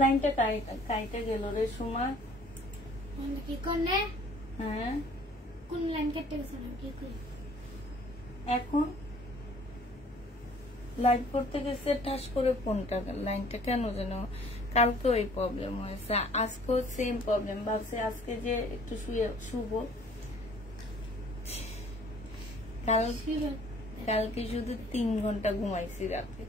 লাইনটা কাইটা গেল রে সুমা। কি করনে? হ্যাঁ কোন লাইন কেটে গেছে কি করি? এখন লাইভ করতে গেছে ঠাস করে ফোনটা লাইনটা কেন যেন কালকে ওই প্রবলেম হয়েছে, আজকেও সেম প্রবলেম। ভাবছি আজকে যে একটু শুভ, কালকে শুধু 3 ঘন্টা ঘুমাইছি রাতে।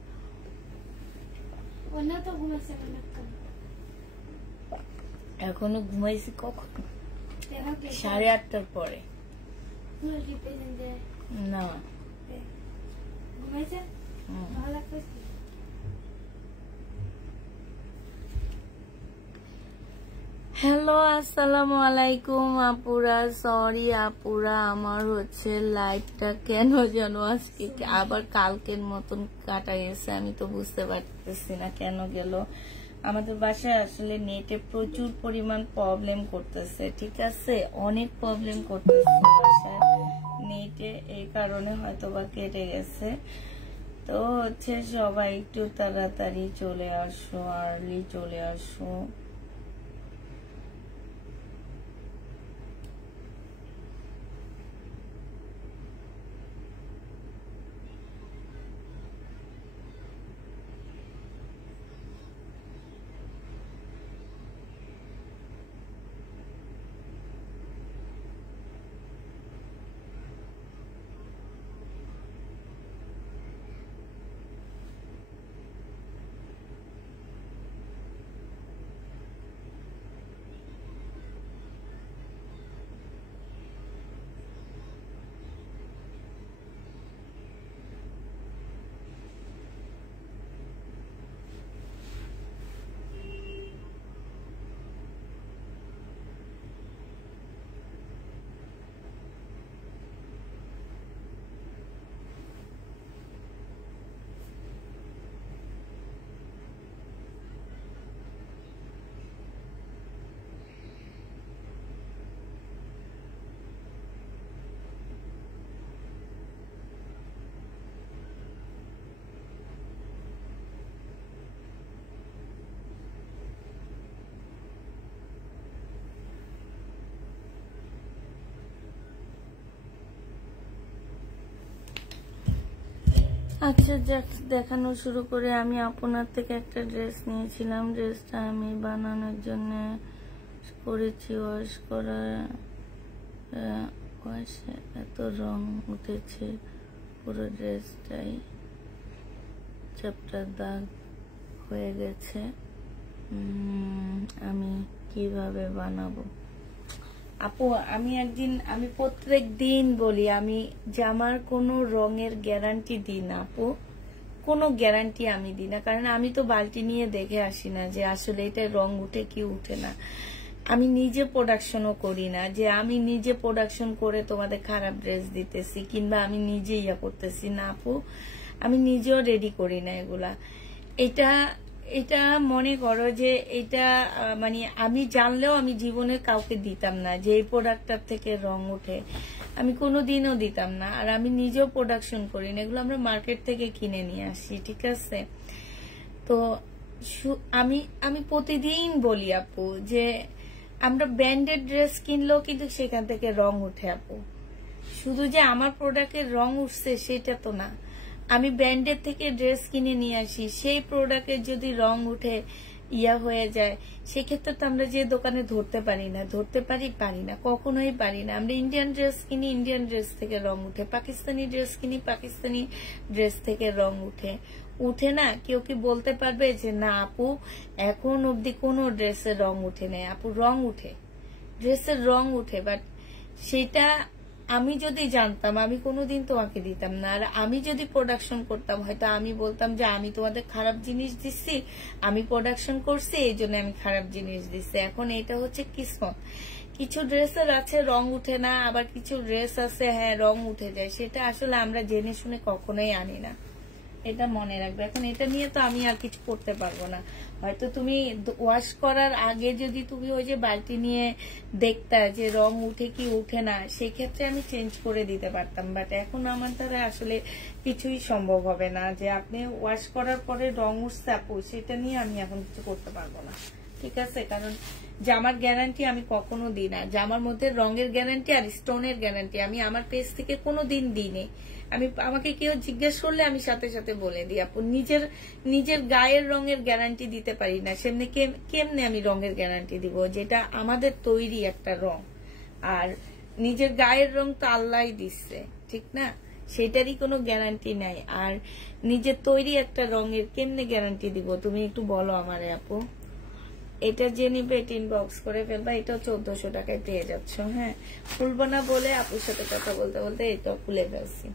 এখনো ঘুমাইছি কখন? 8:30টার পরে। না হ্যালো আসসালামু আলাইকুম আপুরা। সরি আপুরা, আমার হচ্ছে লাইভটা কেন যেন আজকে আবার কালকের মতন কাটা গেছে, আমি তো বুঝতে পারতেছি না কেন গেল। আমাদের বাসায় আসলে নেটে প্রচুর পরিমাণ প্রবলেম করতেছে, ঠিক আছে, অনেক প্রবলেম করতেছে বাসায় নেটে, এই কারণে হয়তো বা কেটে গেছে। তো হচ্ছে সবাই একটু তাড়াতাড়ি চলে আসো, আর্লি চলে আসো। আচ্ছা দেখানো শুরু করে। আমি আপনার থেকে একটা ড্রেস নিয়েছিলাম, ড্রেসটা আমি বানানোর জন্য করেছি ওয়াশ করা, ওয়াশে এত রং উঠেছে পুরো ড্রেসটাই চ্যাপ্টার দাগ হয়ে গেছে। আমি কিভাবে বানাবো আপু? আমি প্রত্যেক দিন বলি, আমি জামার কোনো রঙের গ্যারান্টি দিই না আপু, কোনো গ্যারান্টি আমি দিই না, কারণ আমি তো বালতি নিয়ে দেখে আসি না যে আসলে এটা রং উঠে কি উঠে না। আমি নিজে প্রোডাকশনও করি না যে আমি নিজে প্রোডাকশন করে তোমাদের খারাপ ড্রেস দিতেছি কিংবা আমি নিজে ইয়া করতেছি না আপু, আমি নিজেও রেডি করি না এগুলা। এটা মনে করো যে এটা মানে আমি জানলেও আমি জীবনে কাউকে দিতাম না যে এই প্রোডাক্টটার থেকে রং উঠে, আমি কোনোদিনও দিতাম না। আর আমি নিজেও প্রোডাকশন করি না, এগুলো আমরা মার্কেট থেকে কিনে নিয়ে আসি, ঠিক আছে। তো আমি প্রতিদিন বলি আপু যে আমরা ব্র্যান্ডেড ড্রেস কিনলেও কিন্তু সেখান থেকে রং উঠে আপু, শুধু যে আমার প্রোডাক্টের রং উঠছে সেটা তো না। আমি ব্র্যান্ডের থেকে ড্রেস কিনে নিয়ে আসি, সেই প্রোডাক্টের যদি রং উঠে ইয়া হয়ে যায় সেক্ষেত্রে তো আমরা যে দোকানে ধরতে পারি না, কখনোই পারি না। আমরা ইন্ডিয়ান ড্রেস কিনি, ইন্ডিয়ান ড্রেস থেকে রং উঠে, পাকিস্তানি ড্রেস কিনি, পাকিস্তানি ড্রেস থেকে রং উঠে না। কেউ কি বলতে পারবে যে না আপু এখন অব্দি কোনো ড্রেসের রং উঠে নেই? আপু রং উঠে, ড্রেসের রং উঠে, বাট সেটা আমি যদি জানতাম আমি কোনোদিন তোমাকে দিতাম না। আর আমি যদি প্রোডাকশন করতাম হয়তো আমি বলতাম যে আমি তোমাদের খারাপ জিনিস দিচ্ছি, আমি প্রোডাকশন করছি এই জন্য আমি খারাপ জিনিস দিচ্ছি। এখন এটা হচ্ছে কিসমত। কিছু ড্রেসের আছে রং উঠে না, আবার কিছু ড্রেস আছে হ্যাঁ রং উঠে যায়, সেটা আসলে আমরা জেনে শুনে কখনোই আনি না, এটা মনে রাখবে। এখন এটা নিয়ে তো আমি আর কিছু করতে পারবো না। হয়তো তুমি ওয়াশ করার আগে যদি তুমি ওই যে বালতি নিয়ে দেখতা যে রং উঠে কি উঠে না, সেক্ষেত্রে আমি চেঞ্জ করে দিতে পারতাম। বাট এখন আমার দ্বারা আসলে কিছুই সম্ভব হবে না যে আপনি ওয়াশ করার পরে রং উঠছে আপু, সেটা নিয়ে আমি এখন কিছু করতে পারবো না, ঠিক আছে? কারণ জামার গ্যারান্টি আমি কখনো দিই না। জামার মধ্যে রঙের গ্যারান্টি আর স্টোনের গ্যারান্টি আমি আমার পেজ থেকে কোনোদিন দিইনি। আমাকে কেউ জিজ্ঞেস করলে আমি সাথে সাথে বলে দিই আপু, নিজের গায়ের রঙের গ্যারান্টি দিতে পারি না, সেমনি কেমনে আমি রঙের গ্যারান্টি দিব, যেটা আমাদের তৈরি একটা রং। আর নিজের গায়ের রং তো আল্লাহই দিচ্ছে, ঠিক না? সেটারই কোনো গ্যারান্টি নাই। আর নিজের তৈরি একটা রঙের কেমনে গ্যারান্টি দিব তুমি একটু বলো আমারে আপু। এটা যে নিবে এটা ইনবক্স করে ফেলবা। এটাও 1400 টাকায় পেয়ে যাচ্ছ। হ্যাঁ, খুলবো না বলে আপুর সাথে কথা বলতে বলতে এটাও খুলে ফেলছি।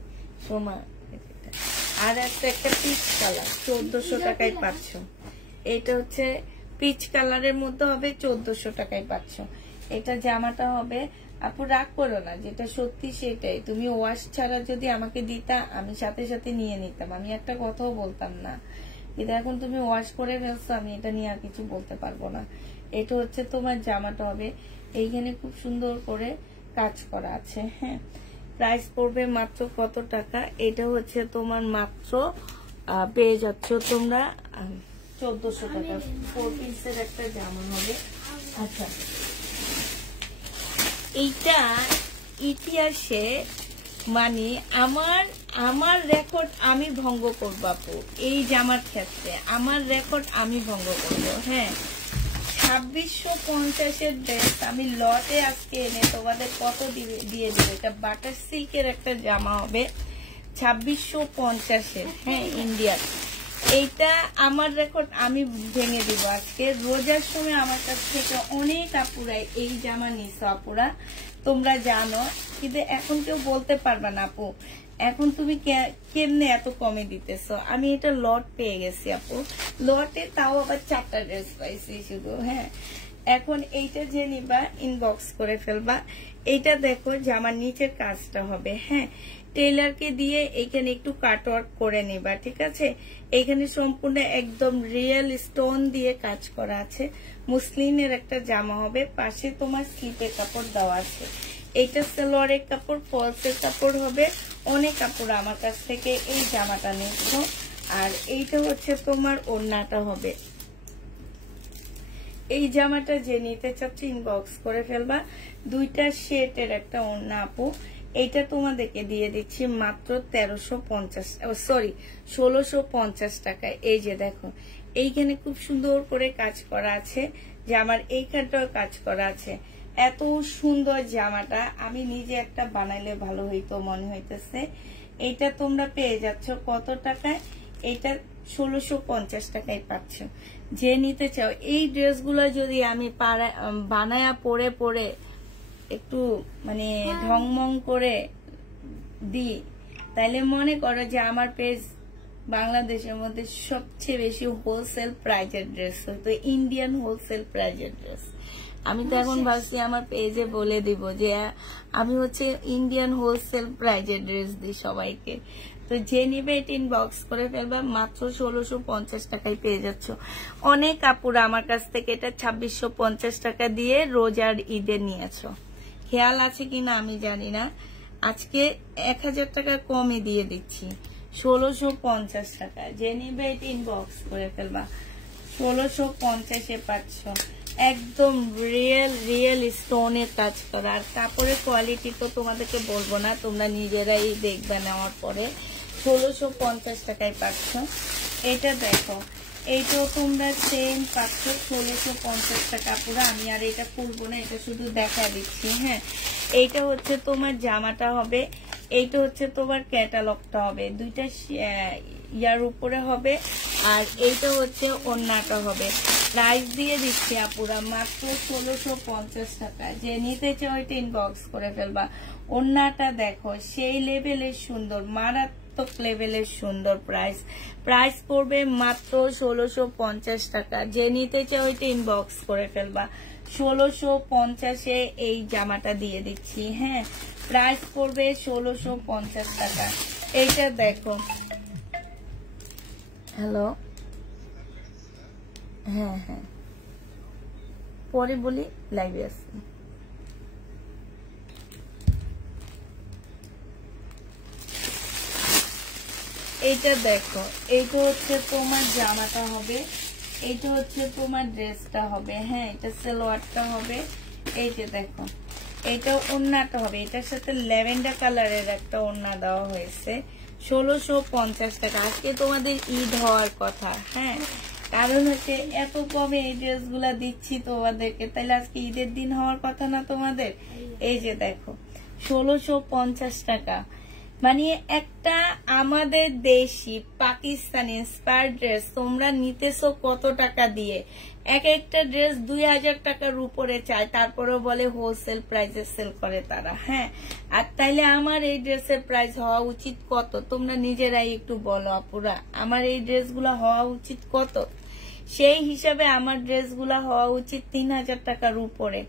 সোমা, আর একটা পিচ কালার 1400 টাকায় পাচ্ছ। এটা হচ্ছে পিচ কালারের মধ্যে হবে, 1400 টাকায় পাচ্ছ। এটা জামাটা হবে আপু, রাগ করো না, যেটা সত্যি সেটাই। তুমি ওয়াশ ছাড়া যদি আমাকে দিতা আমি সাথে সাথে নিয়ে নিতাম, আমি একটা কথাও বলতাম না। কিন্তু এখন তুমি ওয়াশ করে ফেলছো, আমি এটা নিয়ে আর কিছু বলতে পারবো না। এটা হচ্ছে তোমার জামাটা হবে, এইখানে খুব সুন্দর করে কাজ করা আছে। হ্যাঁ, প্রাইস পড়বে মাত্র কত টাকা? এটা হচ্ছে তোমার মাত্র পেয়ে যাচ্ছ তোমরা 1400 টাকা। 4 পিসের একটা জামা হবে। আচ্ছা, এইটা ইতিহাসে মানে আমার রেকর্ড আমি ভঙ্গ করবো আপু। এই জামার ক্ষেত্রে আমার রেকর্ড আমি ভঙ্গ করবো। হ্যাঁ, 2650-এর ড্রেস আমি লটে আজকে এনে তোমাদের কত দিয়ে দিব। এটা বাটার সিল্কের একটা জামা হবে, 2650-এর। হ্যাঁ, ইন্ডিয়ার। এইটা আমার রেকর্ড আমি ভেঙে দিব আজকে। রোজার সময় আমার কাছ থেকে অনেক আপুরাই এই জামা নিছো আপুরা, তোমরা জানো। কিন্তু এখন কেউ বলতে পারবা না আপু এখন তুমি কেমনে এত কমে দিতেছো। আমি এটা লট পেয়ে গেছি আপু, লটে তাও আবার 4টা ড্রেস পাইছি শুধু। হ্যাঁ, এখন এইটা যে নিবা ইনবক্স করে ফেলবা। এইটা দেখো জামার নিচের কাজটা হবে। হ্যাঁ, টেইলারকে দিয়ে এখানে একটু কাটওয়ার্ক করে নিবা, ঠিক আছে? এখানে সম্পূর্ণ একদম রিয়েল স্টোন দিয়ে কাজ করা আছে। মুসলিনের একটা জামা হবে, পাশে তোমার স্লিপের কাপড় দেওয়া আছে। এইটা সালোয়ারের কাপড়, ফলসের কাপড় হবে। অনেক কাপড় আমার কাছ থেকে এই জামাটা নিচ্ছ। আর এইটা হচ্ছে তোমার ওড়নাটা হবে। এই জামাটা যে নিতে চাচ্ছি ইনবক্স করে ফেলবা। 2টা শেডের একটা ওড়না আপু। এইটা তোমাদেরকে দিয়ে দিচ্ছি মাত্র 1650 টাকায়। এই যে দেখো, এইখানে খুব সুন্দর করে কাজ করা আছে, জামার এইখানটাও কাজ করা আছে। এত সুন্দর জামাটা আমি নিজে একটা বানাইলে ভালো হইতো মনে হইতেছে। এইটা তোমরা পেয়ে যাচ্ছ কত টাকায়? এটা 1650 টাকায় পাচ্ছ। যে নিতে চাও এই ড্রেসগুলো যদি আমি বানায়া পরে পরে একটু মানে ঢংমং করে দিই, তাইলে মনে করো যে আমার পেজ বাংলাদেশের মধ্যে সবচেয়ে বেশি হোলসেল প্রাইজের ড্রেস হতো, ইন্ডিয়ান হোলসেল প্রাইজের ড্রেস। আমি তো এখন ভাবছি আমার পেজে বলে দিব যে আমি হচ্ছে ইন্ডিয়ান হোলসেল প্রাইজের ড্রেস দিই সবাইকে। তো যে নিবে এটা ইনবক্স করে ফেলবা, মাত্র 1650 টাকায় পেয়ে যাচ্ছ। অনেক আপুরা আমার কাছ থেকে এটা 2650 টাকা দিয়ে রোজার ঈদে নিয়েছ, খেয়াল আছে কিনা আমি জানি না। আজকে 1000 টাকা কমে দিয়ে দিচ্ছি, 1650 টাকা। যে নিবে এটা ইনবক্স করে ফেলবা, 1650-এ পাচ্ছ। একদম রিয়েল স্টোনের কাজ করা। আর কাপড়ের কোয়ালিটি তো তোমাদেরকে বলবো না, তোমরা নিজেরাই দেখবে নেওয়ার পরে। 1650 টাকায় পাচ্ছ। এটা দেখো, এইটাও তোমরা সেম পাচ্ছ 1650 টাকা পুরো। আমি আর এটা খুলবো না, এটা শুধু দেখা দিচ্ছি। হ্যাঁ, এইটা হচ্ছে তোমার জামাটা হবে, এইটা হচ্ছে তোমার ক্যাটালগটা হবে, 2টা ইয়ার উপরে হবে। আর এইটা হচ্ছে ওড়নাটা হবে। প্রাইস দিয়ে দিচ্ছি আপুরা মাত্র 1650 টাকা। যে নিতে চাও এটা ইনবক্স করে ফেলবা। ওড়নাটা দেখো সেই লেভেলের সুন্দর, মারাত্মক লেভেলের সুন্দর। প্রাইস পড়বে মাত্র 1650 টাকা। যে নিতে চাও এটা ইনবক্স করে ফেলবা। 1650-এ এই জামাটা দিয়ে দিচ্ছি। হ্যাঁ, প্রাইস পড়বে 1650 টাকা। এইটা দেখো, হ্যালো, হ্যাঁ হ্যাঁ পরে বলি, লাইভে আসছি। এইটা দেখো, এইটা হচ্ছে তোমার জামাটা হবে, এইটা হচ্ছে তোমার ড্রেসটা হবে। হ্যাঁ, এটা সালোয়ারটা হবে। এই যে দেখো, এটা ওড়নাটা হবে, এটার সাথে ল্যাভেন্ডার কালারের একটা ওড়না দেওয়া হয়েছে। 1650 টাকা। আজকে তোমাদের ঈদ হওয়ার কথা, হ্যাঁ, কারণ হচ্ছে এত কমে এই ড্রেসগুলা দিচ্ছি তোমাদেরকে, তাইলে আজকে ঈদের দিন হওয়ার কথা না তোমাদের। এই যে দেখো 1650 টাকা, মানে একটা আমাদের দেশি পাকিস্তানি স্পার ড্রেস তোমরা নিতেছো কত টাকা দিয়ে। এক একটা ড্রেস 2000 টাকার উপরে চায়, তারপরেও বলে হোলসেল প্রাইসে সেল করে তারা। হ্যাঁ, আর তাইলে আমার এই ড্রেসের প্রাইস হওয়া উচিত কত তোমরা নিজেরাই একটু বলো আপুরা, আমার এই ড্রেসগুলো হওয়া উচিত কত? সেই হিসাবে আমার ড্রেসগুলা হওয়া উচিত 3000 টাকার উপরে।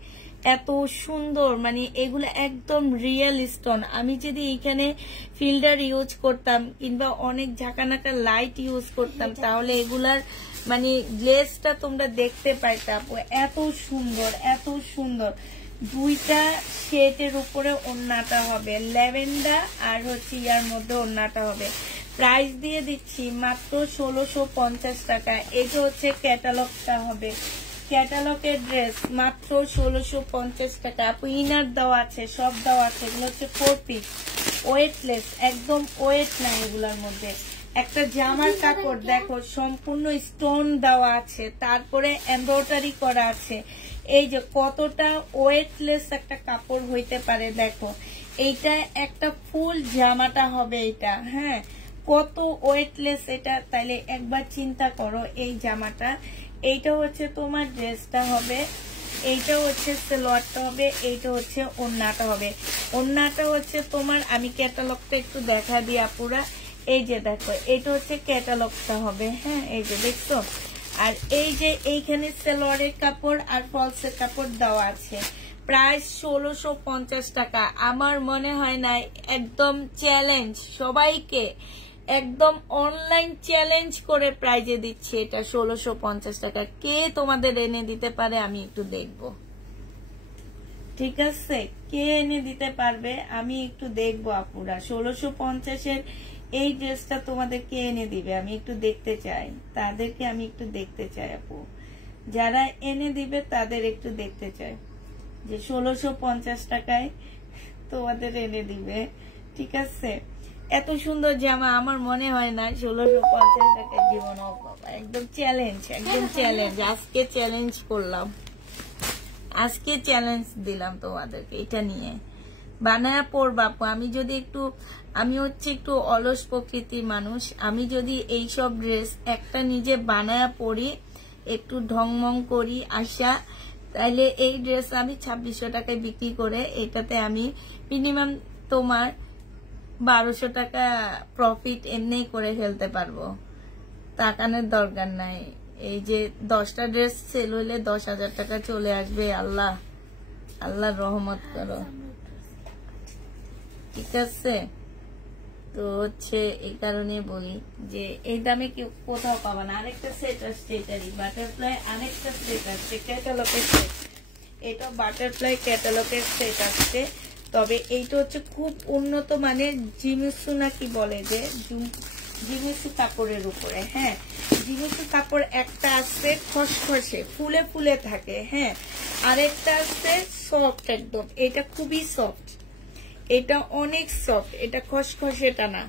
এত সুন্দর, মানে এগুলো একদম রিয়েল স্টোন। আমি যদি এখানে ফিল্টার ইউজ করতাম কিংবা অনেক ঝাঁকানাকা লাইট ইউজ করতাম, তাহলে এগুলার মানে গ্লেজটা তোমরা দেখতে পাইতে আপু। এত সুন্দর, এত সুন্দর। দুইটা শেডের উপরে ওড়নাটা হবে, ল্যাভেন্ডার আর হচ্ছে ইয়ার মধ্যে ওড়নাটা হবে। প্রাইস দিয়ে দিচ্ছি মাত্র 1650 টাকা। এটা হচ্ছে ক্যাটালগটা হবে, ক্যাটালগের ড্রেস মাত্র 1650 টাকা। আপু ইনার দেওয়া আছে, সব দেওয়া আছে। এগুলো হচ্ছে 4 পিস, ওয়েটলেস, একদম ওয়েট নাই এগুলোর মধ্যে। একটা জামার কাপড় দেখো, সম্পূর্ণ স্টোন দেওয়া আছে, তারপরে এমব্রয়ডারি করা আছে। এই যে কতটা ওয়েটলেস একটা কাপড় হইতে পারে দেখো। এইটা একটা ফুল জামাটা হবে এটা, হ্যাঁ, কত ওয়েটলেস এটা, তাইলে একবার চিন্তা করো এই জামাটা। এইটা হচ্ছে তোমার ড্রেসটা হবে, এইটা হচ্ছে সালোয়ারটা হবে, এইটা হচ্ছে ওড়নাটা হবে। ওড়নাটা হচ্ছে তোমার, আমি ক্যাটালগটা একটু দেখা দিই আপুরা। এই যে দেখো, এটা হচ্ছে ক্যাটালগটা হবে। হ্যাঁ, এই যে দেখছো, আর এই যে এইখানে সালোয়ারের কাপড় আর ফলসের কাপড় দেওয়া আছে। প্রাইস 1650 টাকা। আমার মনে হয় না, একদম চ্যালেঞ্জ সবাইকে, একদম অনলাইন চ্যালেঞ্জ করে প্রাইজে দিচ্ছে এটা 1650 টাকা। কে তোমাদের এনে দিতে পারে আমি একটু দেখবো, ঠিক আছে? কে এনে দিতে পারবে আমি একটু দেখবো আপুরা। 1650-এর এই ড্রেসটা তোমাদের কে এনে দিবে আমি একটু দেখতে চাই, তাদেরকে আমি একটু দেখতে চাই আপু। যারা এনে দিবে তাদের একটু দেখতে চাই যে 1650 টাকায় তোমাদের এনে দিবে, ঠিক আছে? এত সুন্দর জামা আমার মনে হয় না 1650 টাকায় জীবন পাবো। একদম চ্যালেঞ্জ, একদম চ্যালেঞ্জ। আজকে চ্যালেঞ্জ করলাম, আজকে চ্যালেঞ্জ দিলাম তোমাদেরকে, এটা নিয়ে বানায়া পড়বা। আমি যদি একটু, আমি হচ্ছে একটু অলস প্রকৃতির মানুষ, আমি যদি এইসব ড্রেস একটা নিজে বানায়া পড়ি, একটু ঢংমং করি আশা, তাইলে এই ড্রেস আমি 2600 টাকায় বিক্রি করে এটাতে আমি মিনিমাম তোমার 1200 টাকা প্রফিট এমনি করে ফেলতে পারবো। তাকানোর দরকার নাই। এই যে 10টা ড্রেস সেল হইলে 10,000 টাকা চলে আসবে। আল্লাহ, আল্লাহ রহমত করো, ঠিক আছে? তো হচ্ছে এই কারণে বলি যে এই দামে কেউ কোথাও পাবা না। আরেকটা সেট আসছে, এটারই বাটারফ্লাই, আরেকটা সেট আসছে ক্যাটালগের সেট। এটা বাটারফ্লাই ক্যাটালগের সেট আসছে, তবে এইটা হচ্ছে খুব উন্নত মানের জিমিসু নাকি বলে, যে জিমিসু কাপড়ের উপরে। হ্যাঁ, জিমিসু কাপড় একটা আছে খসখসে, ফুলে ফুলে থাকে, হ্যাঁ, আরেকটা আছে সফট একদম। এটা খুবই সফট, এটা অনেক সফট, এটা খসখসেটা না।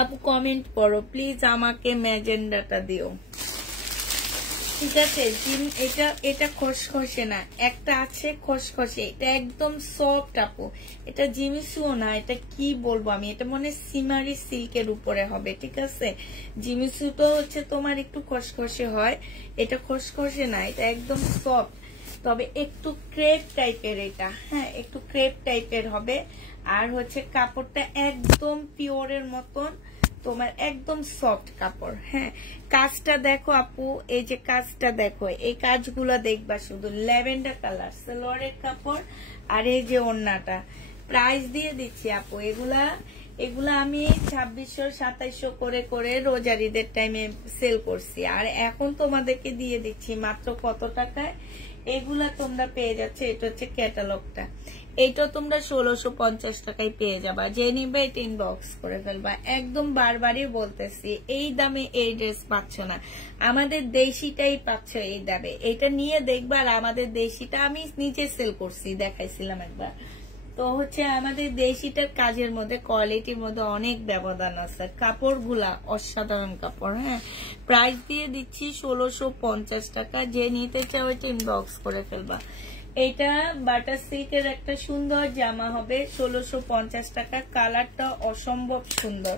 আপু কমেন্ট করো প্লিজ, আমাকে ম্যাজেন্ডাটা দিও, ঠিক আছে? এটা খসখসে না, একটা আছে খসখসে, এটা একদম সফট আপু। এটা জিমিসুও না, এটা কি বলবো আমি, এটা মনে সিমারি সিল্কের উপরে হবে, ঠিক আছে? জিমিসুটা হচ্ছে তোমার একটু খসখসে হয়, এটা খসখসে না, এটা একদম সফট, তবে একটু ক্রেপ টাইপের এটা। হ্যাঁ, একটু ক্রেপ টাইপের হবে। আর হচ্ছে কাপড়টা একদম পিওরের মতন, তোমার একদম সফট কাপড়। হ্যাঁ, কাজটা দেখো আপু, এই যে কাজটা দেখো, এই কাজগুলো দেখবা শুধু। ল্যাভেন্ডার কালার সালোয়ারের কাপড়, আর এই যে ওড়নাটা। প্রাইস দিয়ে দিচ্ছি আপু, এগুলা এগুলো আমি 2600-2700 করে করে রোজারিদের টাইমে সেল করছি, আর এখন তোমাদেরকে দিয়ে দিচ্ছি মাত্র কত টাকায়। এগুলা তোমরা পেয়ে যাচ্ছে, এটা হচ্ছে ক্যাটালগটা, এইটা তোমরা 1650 টাকায় পেয়ে যাবা। যে নিবে এটা ইনবক্স করে ফেলবা। একদম বারবারই বলতেছি, এই দামে এই ড্রেস পাচ্ছ না, আমাদের দেশিটাই পাচ্ছ এই দামে। এটা নিয়ে দেখবা, আর আমাদের দেশিটা আমি নিজে সেল করছি, দেখাইছিলাম একবার। তো হচ্ছে আমাদের দেশিটার কাজের মধ্যে কোয়ালিটির মধ্যে অনেক ব্যবধান আছে। কাপড়গুলা অসাধারণ কাপড়। হ্যাঁ, প্রাইস দিয়ে দিচ্ছি 1650 টাকা। যে নিতে চাও এটা ইনবক্স করে ফেলবা। এটা বাটার সিল্কের একটা সুন্দর জামা হবে, 1650 টাকা। কালারটা অসম্ভব সুন্দর।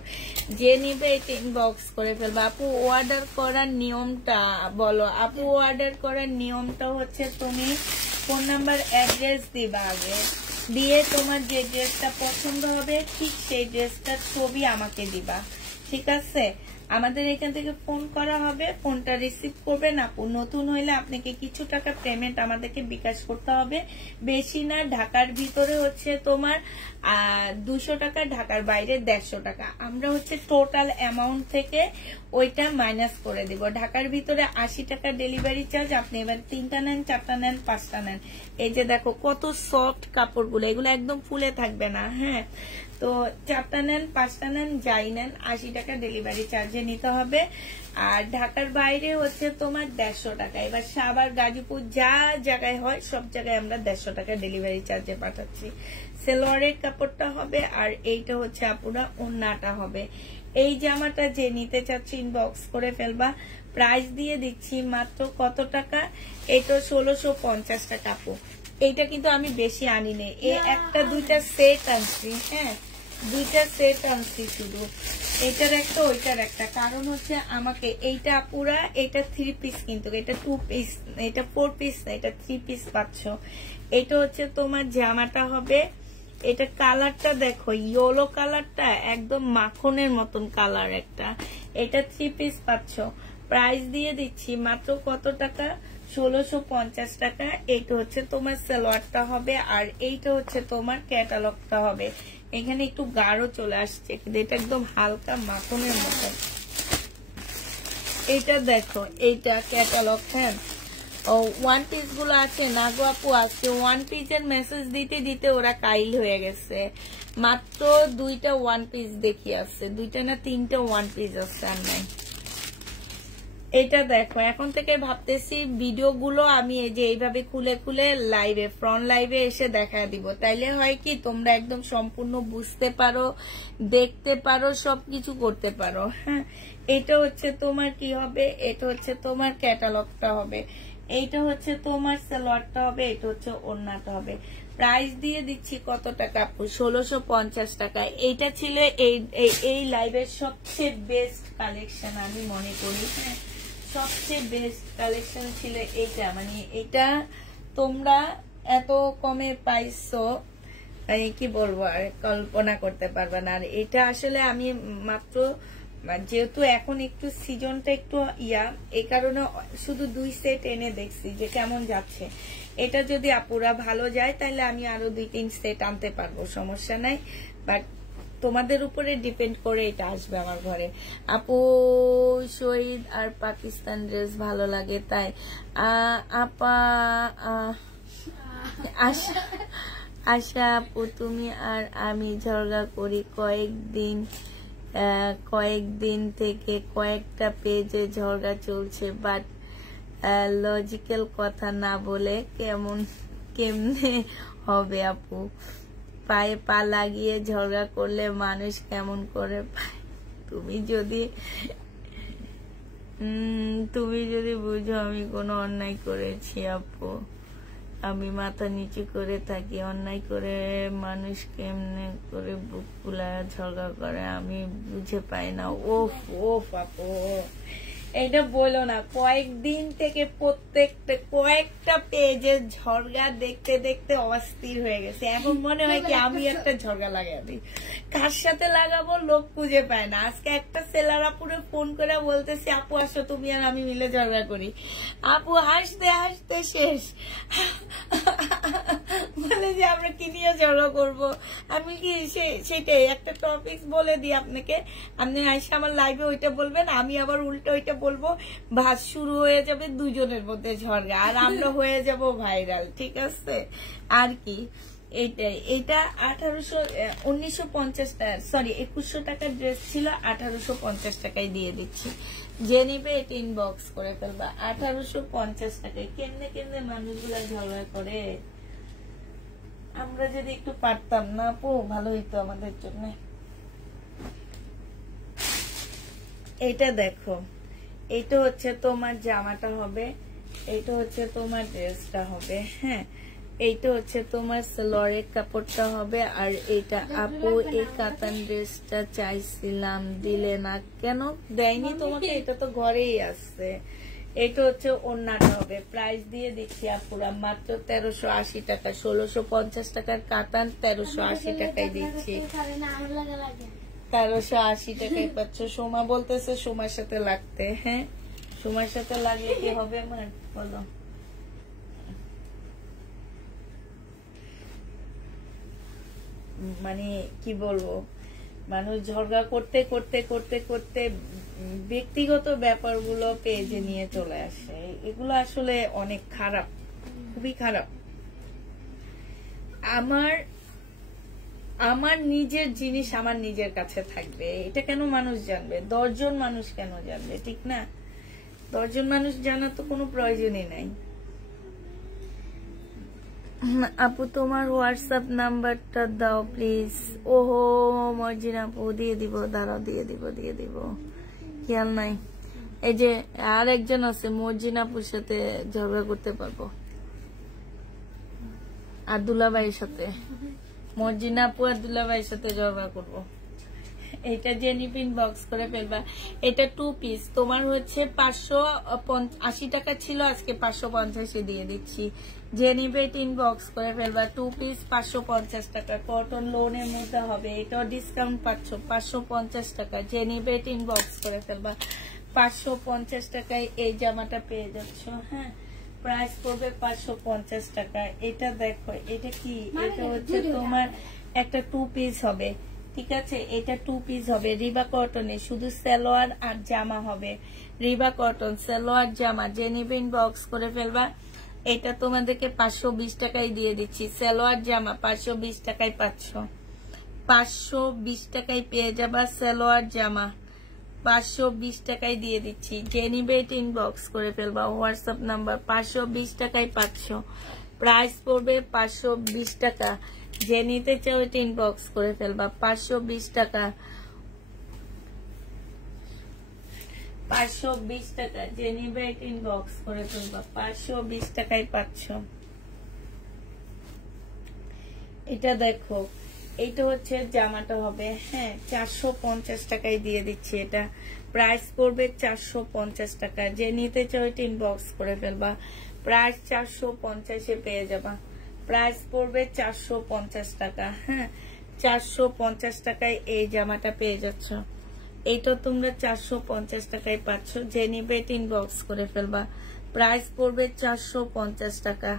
যে নিবে এটা ইনবক্স করে ফেলবা। আপু অর্ডার করার নিয়মটা বলো। আপু অর্ডার করার নিয়মটা হচ্ছে তুমি ফোন নাম্বার অ্যাড্রেস দিবা, আগে দিয়ে তোমার যে ড্রেসটা পছন্দ হবে ঠিক সেই ড্রেসটার ছবি আমাকে দিবা, ঠিক আছে? আমাদের এখান থেকে ফোন করা হবে, ফোনটা রিসিভ করবেন। আপু নতুন হইলে আপনাকে কিছু টাকা পেমেন্ট আমাদেরকে বিকাশ করতে হবে, বেশি না। ঢাকার ভিতরে হচ্ছে তোমার 200 টাকা, ঢাকার বাইরে 150 টাকা। আমরা হচ্ছে টোটাল অ্যামাউন্ট থেকে ওইটা মাইনাস করে দিব। ঢাকার ভিতরে 80 টাকা ডেলিভারি চার্জ। আপনি এবার 3টা নেন, 4টা নেন, 5টা নেন। এই যে দেখো কত সফট কাপড়গুলো, এগুলো একদম ফুলে থাকবে না। হ্যাঁ, তো 4টা নেন, 5টা নেন, যাই নেন 80 টাকা ডেলিভারি চার্জে নিতে হবে। আর ঢাকার বাইরে হচ্ছে তোমার 150 টাকা। এবার সাভার, গাজীপুর যা জায়গায় হয় সব জায়গায় আমরা 150 টাকা ডেলিভারি চার্জে পাঠাচ্ছি। সেলোয়ারের কাপড়টা হবে, আর এইটা হচ্ছে আপুরা ওন্নাটা হবে। এই জামাটা যে নিতে চাচ্ছি ইনবক্স করে ফেলবা। প্রাইস দিয়ে দিচ্ছি মাত্র কত টাকা, এটা 1650 টাকা। আপু এইটা কিন্তু আমি বেশি আনি নেই, একটা 2টা সেট আনছি। হ্যাঁ, 2টা সেট আনছি শুধু, এটার একটা ওইটার একটা। কারণ হচ্ছে আমাকে এইটা পুরা, এটা 3 পিস, কিন্তু এটা 2 পিস, এটা 4 পিস না, এটা 3 পিস পাচ্ছ। এটা হচ্ছে তোমার জামাটা হবে। এটা কালারটা দেখো, ইয়েলো কালারটা একদম মাখনের মতন কালার একটা। এটা 3 পিস পাচ্ছ। প্রাইস দিয়ে দিচ্ছি মাত্র কত টাকা, 1650 টাকা। এইটা হচ্ছে তোমার সালোয়ারটা হবে, আর এইটা হচ্ছে তোমার ক্যাটালগটা হবে। এখানে একটু গাঢ় চলে আসছে, কিন্তু এটা একদম হালকা মাখনের মতো। এইটা দেখো, এইটা ক্যাটালগ। হ্যাঁ, ও 1 পিস গুলো আছে না গো আপু, আজকে 1 পিসের মেসেজ দিতে দিতে ওরা কাইল হয়ে গেছে। মাত্র 2টা 1 পিস দেখি আছে, 2টা না 3টা 1 পিস আছে। আর নাই, এটা দেখো, এখন থেকে ভাবতেছি ভিডিওগুলো আমি এই যে এইভাবে খুলে খুলে লাইভে, ফ্রন্ট লাইভে এসে দেখা দিব। তাইলে হয় কি, তোমরা একদম সম্পূর্ণ বুঝতে পারো, দেখতে পারো, সবকিছু করতে পারো। হ্যাঁ, এটা হচ্ছে তোমার কি হবে, এটা হচ্ছে তোমার ক্যাটালগটা হবে, এইটা হচ্ছে তোমার সালোয়ারটা হবে, এটা হচ্ছে ওড়নাটা হবে। প্রাইস দিয়ে দিচ্ছি কত টাকা আপু, 1650 টাকা। এইটা ছিল এই লাইভের সবচেয়ে বেস্ট কালেকশন আমি মনে করি। হ্যাঁ, সবচেয়ে বেস্ট কালেকশন ছিল এইটা। মানে এটা তোমরা এত কমে পাইছো, কি বলবো, আর কল্পনা করতে পারবে না। আর এটা আসলে আমি মাত্র, যেহেতু এখন একটু সিজনটা একটু এই কারণে শুধু 2 সেট এনে দেখছি যে কেমন যাচ্ছে। এটা যদি আপুরা ভালো যায় তাহলে আমি আরো 2-3 সেট আনতে পারবো, সমস্যা নাই। বাট তোমাদের উপরে ডিপেন্ড করে এটা আসবে আমার ঘরে। আপু শহীদ আর পাকিস্তান ড্রেস ভালো লাগে তাই। আপা আশা আপু, তুমি আর আমি ঝগড়া করি কয়েকদিন থেকে, কয়েকটা পেজে ঝগড়া চলছে, বাট লজিক্যাল কথা না বলে কেমনে হবে আপু? পায়ে পা লাগিয়ে ঝগড়া করলে মানুষ কেমন করে পায়? তুমি যদি বুঝো আমি কোনো অন্যায় করেছি আপু, আমি মাথা নিচু করে থাকি, অন্যায় করে মানুষ কেমনে করে বুক ফুলায় ঝগড়া করে আমি বুঝে পাই না। ওফ ওফ আপু, এটা বলো না, কয়েকদিন থেকে কয়েকটা পেজের ঝরগা দেখতে দেখতে অস্থির হয়ে গেছে। এখন মনে হয় কি আমি একটা ঝরগা লাগাই দিই, কার সাথে লাগাবো লোক খুঁজে পায় না। আজকে একটা সেলার আপুরে ফোন করে বলতেছি আপু আসো তুমি আর আমি মিলে ঝরগা করি। আপু হাসতে হাসতে শেষ, বলে যে আমরা কি নিয়ে ঝগড়া করবো। আমি কি সেটাই একটা টপিক বলে দিই আপনাকে, আপনি আইসা আমার লাইভে ওইটা বলবেন, আমি আবার উল্টো ওইটা বলবো, ভাত শুরু হয়ে যাবে দুজনের মধ্যে ঝগড়া, আর আমরা হয়ে যাব ভাইরাল। ঠিক আছে, আর কি এইটাই। এটা 1950 টাকা, সরি 2100 টাকার ড্রেস ছিল, 1850 টাকায় দিয়ে দিচ্ছি। যে নিবে এটা ইনবক্স করে ফেলবা। 1850 টাকায় কেমনে কেমনে মানুষগুলা ঝগড়া করে। আমরা যদি একটু পারতাম না আপু ভালো হইতো আমাদের জন্য। এটা দেখো, এইটা হচ্ছে তোমার জামাটা হবে, এইটা হচ্ছে তোমার ড্রেসটা হবে। হ্যাঁ, এইটা হচ্ছে তোমার সালোয়ারের কাপড়টা হবে। আর এইটা আপু এই কাতান ড্রেসটা চাইছিলাম দিলে না কেন? দেয়নি তোমাকে, এটা তো ঘরেই আছে। এটা হচ্ছে ওড়নাটা হবে, প্রাইস দিয়ে দিচ্ছি আপুরা মাত্র 1380 টাকা। 1650 টাকার কাতান 1380 টাকায় দিচ্ছি। 1380 টাকায় পাচ্ছ। সোমা বলতেছে সোমার সাথে লাগতে। হ্যাঁ, সোমার সাথে লাগলে কি হবে আমার বলো? মানে কি বলবো, মানুষ ঝগড়া করতে করতে করতে করতে ব্যক্তিগত ব্যাপারগুলো পেজে নিয়ে চলে আসে। এগুলো আসলে অনেক খারাপ, খুবই খারাপ। আমার নিজের জিনিস আমার নিজের কাছে থাকবে, এটা কেন মানুষ জানবে? 10 জন মানুষ কেন জানবে? ঠিক না? 10 জন মানুষ জানার তো কোনো প্রয়োজনই নাই। আপু তোমার হোয়াটসঅ্যাপ নাম্বারটা দাও প্লিজ। ওহো মর্জিনা আপু, দিয়ে দিব, দাঁড়াও দিয়ে দিব, খেয়াল নাই। এই যে আর একজন আছে, মর্জিনা আপুর সাথে ঝগড়া করতে পারবো, আর দুলাভাইয়ের সাথে। মর্জিনা আপু আর দুলাভাইয়ের সাথে ঝগড়া করবো। এটা জেনিপিন বক্স করে ফেলবা। এটা 2 পিস, তোমার হচ্ছে 580 টাকা ছিল, আজকে 550 দিয়ে দিচ্ছি। জেনিপিন বক্স করে ফেলবা। 2 পিস 550 টাকা, কটন লোনের মধ্যে হবে। এটাও ডিসকাউন্ট পাচ্ছ 550 টাকা। জেনিপিন বক্স করে ফেলবা। 550 টাকায় এই জামাটা পেয়ে যাচ্ছ। হ্যাঁ, প্রাইস পড়বে 550 টাকা। এটা দেখো, এটা কি? এটা হচ্ছে তোমার একটা 2 পিস হবে। ঠিক আছে, এটা 2 পিস হবে রিবা কটনে, শুধু সালোয়ার আর জামা হবে। রিবা কটন সালোয়ার জামা, জেনিবিন বক্স করে ফেলবা। এটা তোমাদেরকে 520 টাকায় দিয়ে দিচ্ছি। সালোয়ার জামা 520 টাকায় পাচ্ছ। 520 টাকায় পেয়ে যাবা সালোয়ার জামা, 520 টাকায় দিয়ে দিচ্ছি। জেনিবেট ইনবক্স করে ফেলবা, হোয়াটসঅ্যাপ নাম্বার। 520 টাকায় পাচ্ছ, প্রাইস পড়বে 520 টাকা। যে নিতে চাও এটা ইনবক্স করে ফেলবা। 520 টাকা, 520 টাকা। যে নিবে এটা ইনবক্স করে ফেলবা। 520 টাকায় পাচ্ছ। এটা দেখো, এইটা হচ্ছে জামাটা হবে। হ্যাঁ, 450 টাকায় দিয়ে দিচ্ছি। এটা প্রাইস পড়বে 450 টাকা। যে নিতে চাও এটা ইনবক্স করে ফেলবা। প্রাইস 450 পেয়ে যাবা। প্রাইস পড়বে 450 টাকা। হ্যাঁ, 450 টাকায় এই জামাটা পেয়ে যাচ্ছ। এইটা তোমরা 450 টাকায় পাচ্ছ। যে নিবে এটা ইনবক্স করে ফেলবা। প্রাইস পড়বে 450 টাকা।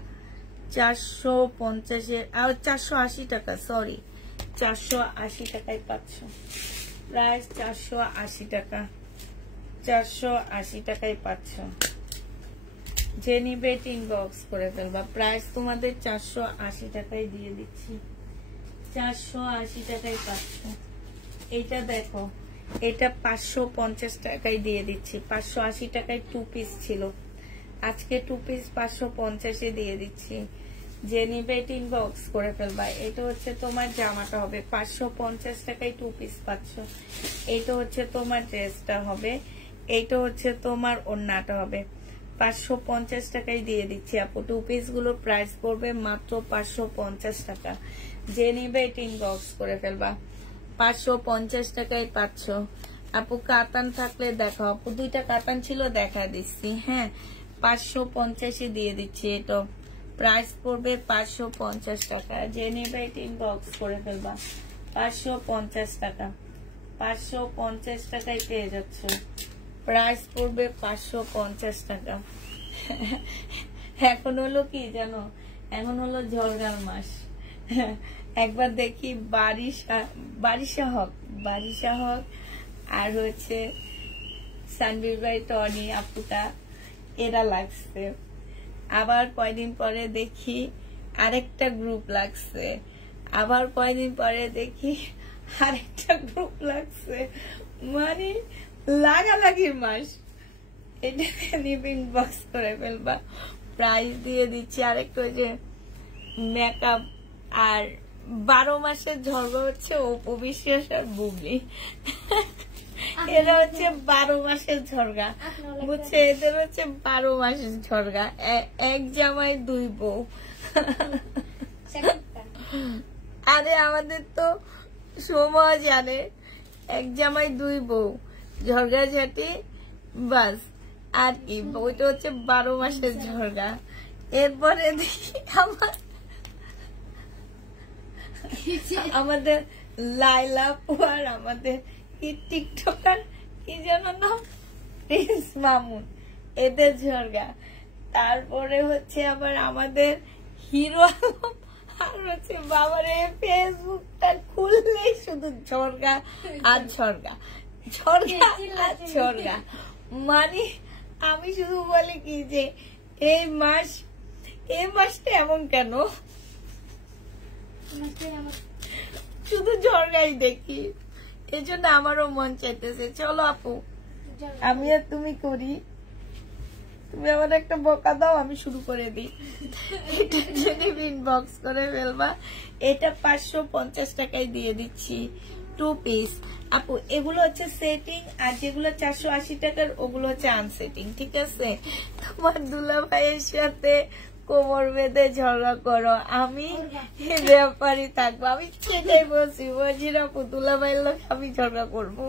450 আর 480 টাকা, সরি 480 টাকায় পাচ্ছ। প্রাইস 480 টাকা। 480 টাকায় পাচ্ছ। যে নিবে ইনবক্স করে ফেলবা। প্রাইস তোমাদের 480 টাকায় দিয়ে দিচ্ছি। 480 টাকায় পাচ্ছ। এটা দেখো, এটা 550 টাকায় দিয়ে দিচ্ছি। 580 টাকায় 2 পিস ছিল, আজকে 2 পিস 550 দিয়ে দিচ্ছি। যে নিবে ইনবক্স করে ফেলবা। এটা হচ্ছে তোমার জামাটা হবে, 550 টাকায় 2 পিস পাচ্ছ। এটা হচ্ছে তোমার ড্রেসটা হবে। এইটা হচ্ছে তোমার ওড়নাটা হবে। 550 টাকায় দিয়ে দিচ্ছি আপু। 2 পিস গুলোর প্রাইস পড়বে মাত্র 550 টাকা। যে নিবে ইনবক্স করে ফেলবা। 550 টাকায় পাচ্ছ। আপু কাতান থাকলে দেখো আপু, দুইটা কাতান ছিল দেখা দিচ্ছি। হ্যাঁ 550 দিয়ে দিচ্ছি। এটা প্রাইস পড়বে 550 টাকা। যে নেবে ইনবক্স করে ফেলবা। 550 টাকা, 550 টাকায় পেয়ে যাচ্ছ। প্রাইস পড়বে 550 টাকা। এখন হলো কি জানো, এখন হলো ঝলগার মাস। একবার দেখি বারিশা হক আর হচ্ছে সানবীর ভাই, টনি আপুটা, এরা লাগছে। আবার কয়দিন পরে দেখি আরেকটা গ্রুপ লাগছে। আবার কয়দিন পরে দেখি আরেকটা গ্রুপ লাগছে। মানে লাগালাগির মাস। এটা ইনবক্স করে ফেলবা। প্রাইস দিয়ে দিচ্ছি। আরেকটা যে মেকআপ আর 12 মাসের ঝগড়া হচ্ছে অপু বিশ্বাস আর বুবলি। এরা হচ্ছে 12 মাসের ঝরগা, বুঝছে? এদের হচ্ছে 12 মাসের ঝরগা। এক জামাই দুই বউ। আরে আমাদের তো সময় জানে, এক জামাই দুই বউ, ঝরগা ঝাঁটি, বাস। আর কি, ওইটা হচ্ছে 12 মাসের ঝরগা। এরপরে দেখি আমাদের লাইলা আর আমাদের টিকটকার কি যেন নাম, প্রিন্স মামুন, এদের ঝরগা। তারপরে হচ্ছে আবার আমাদের হিরো আলম, আর হচ্ছে বাবারে ফেসবুকটা খুললেই শুধু ঝরগা আর ঝরগা, ঝরগা আর ঝরগা। মানে আমি শুধু বলি কি যে এই মাসটা এমন কেন, শুধু ঝরগাই দেখি। এই জন্য আমারও মন চাইতেছে চলো আপু আমি আর তুমি করি। তুমি আমার একটা বকা দাও, আমি শুরু করে দিই। এটা জেনে ইনবক্স করে ফেলবা। এটা 550 টাকায় দিয়ে দিচ্ছি, 2 পিস। আপু এগুলো হচ্ছে সেটিং, আর যেগুলো 480 টাকার ওগুলো হচ্ছে আনসেটিং। ঠিক আছে? তোমার দুলা ভাইয়ের সাথে কোমর বেঁধে ঝগড়া করো, আমি ব্যাপারই থাকবো। আমি সেটাই বলছি, বলছিরা আপু দুলা ভাইয়ের লোক আমি ঝগড়া করবো।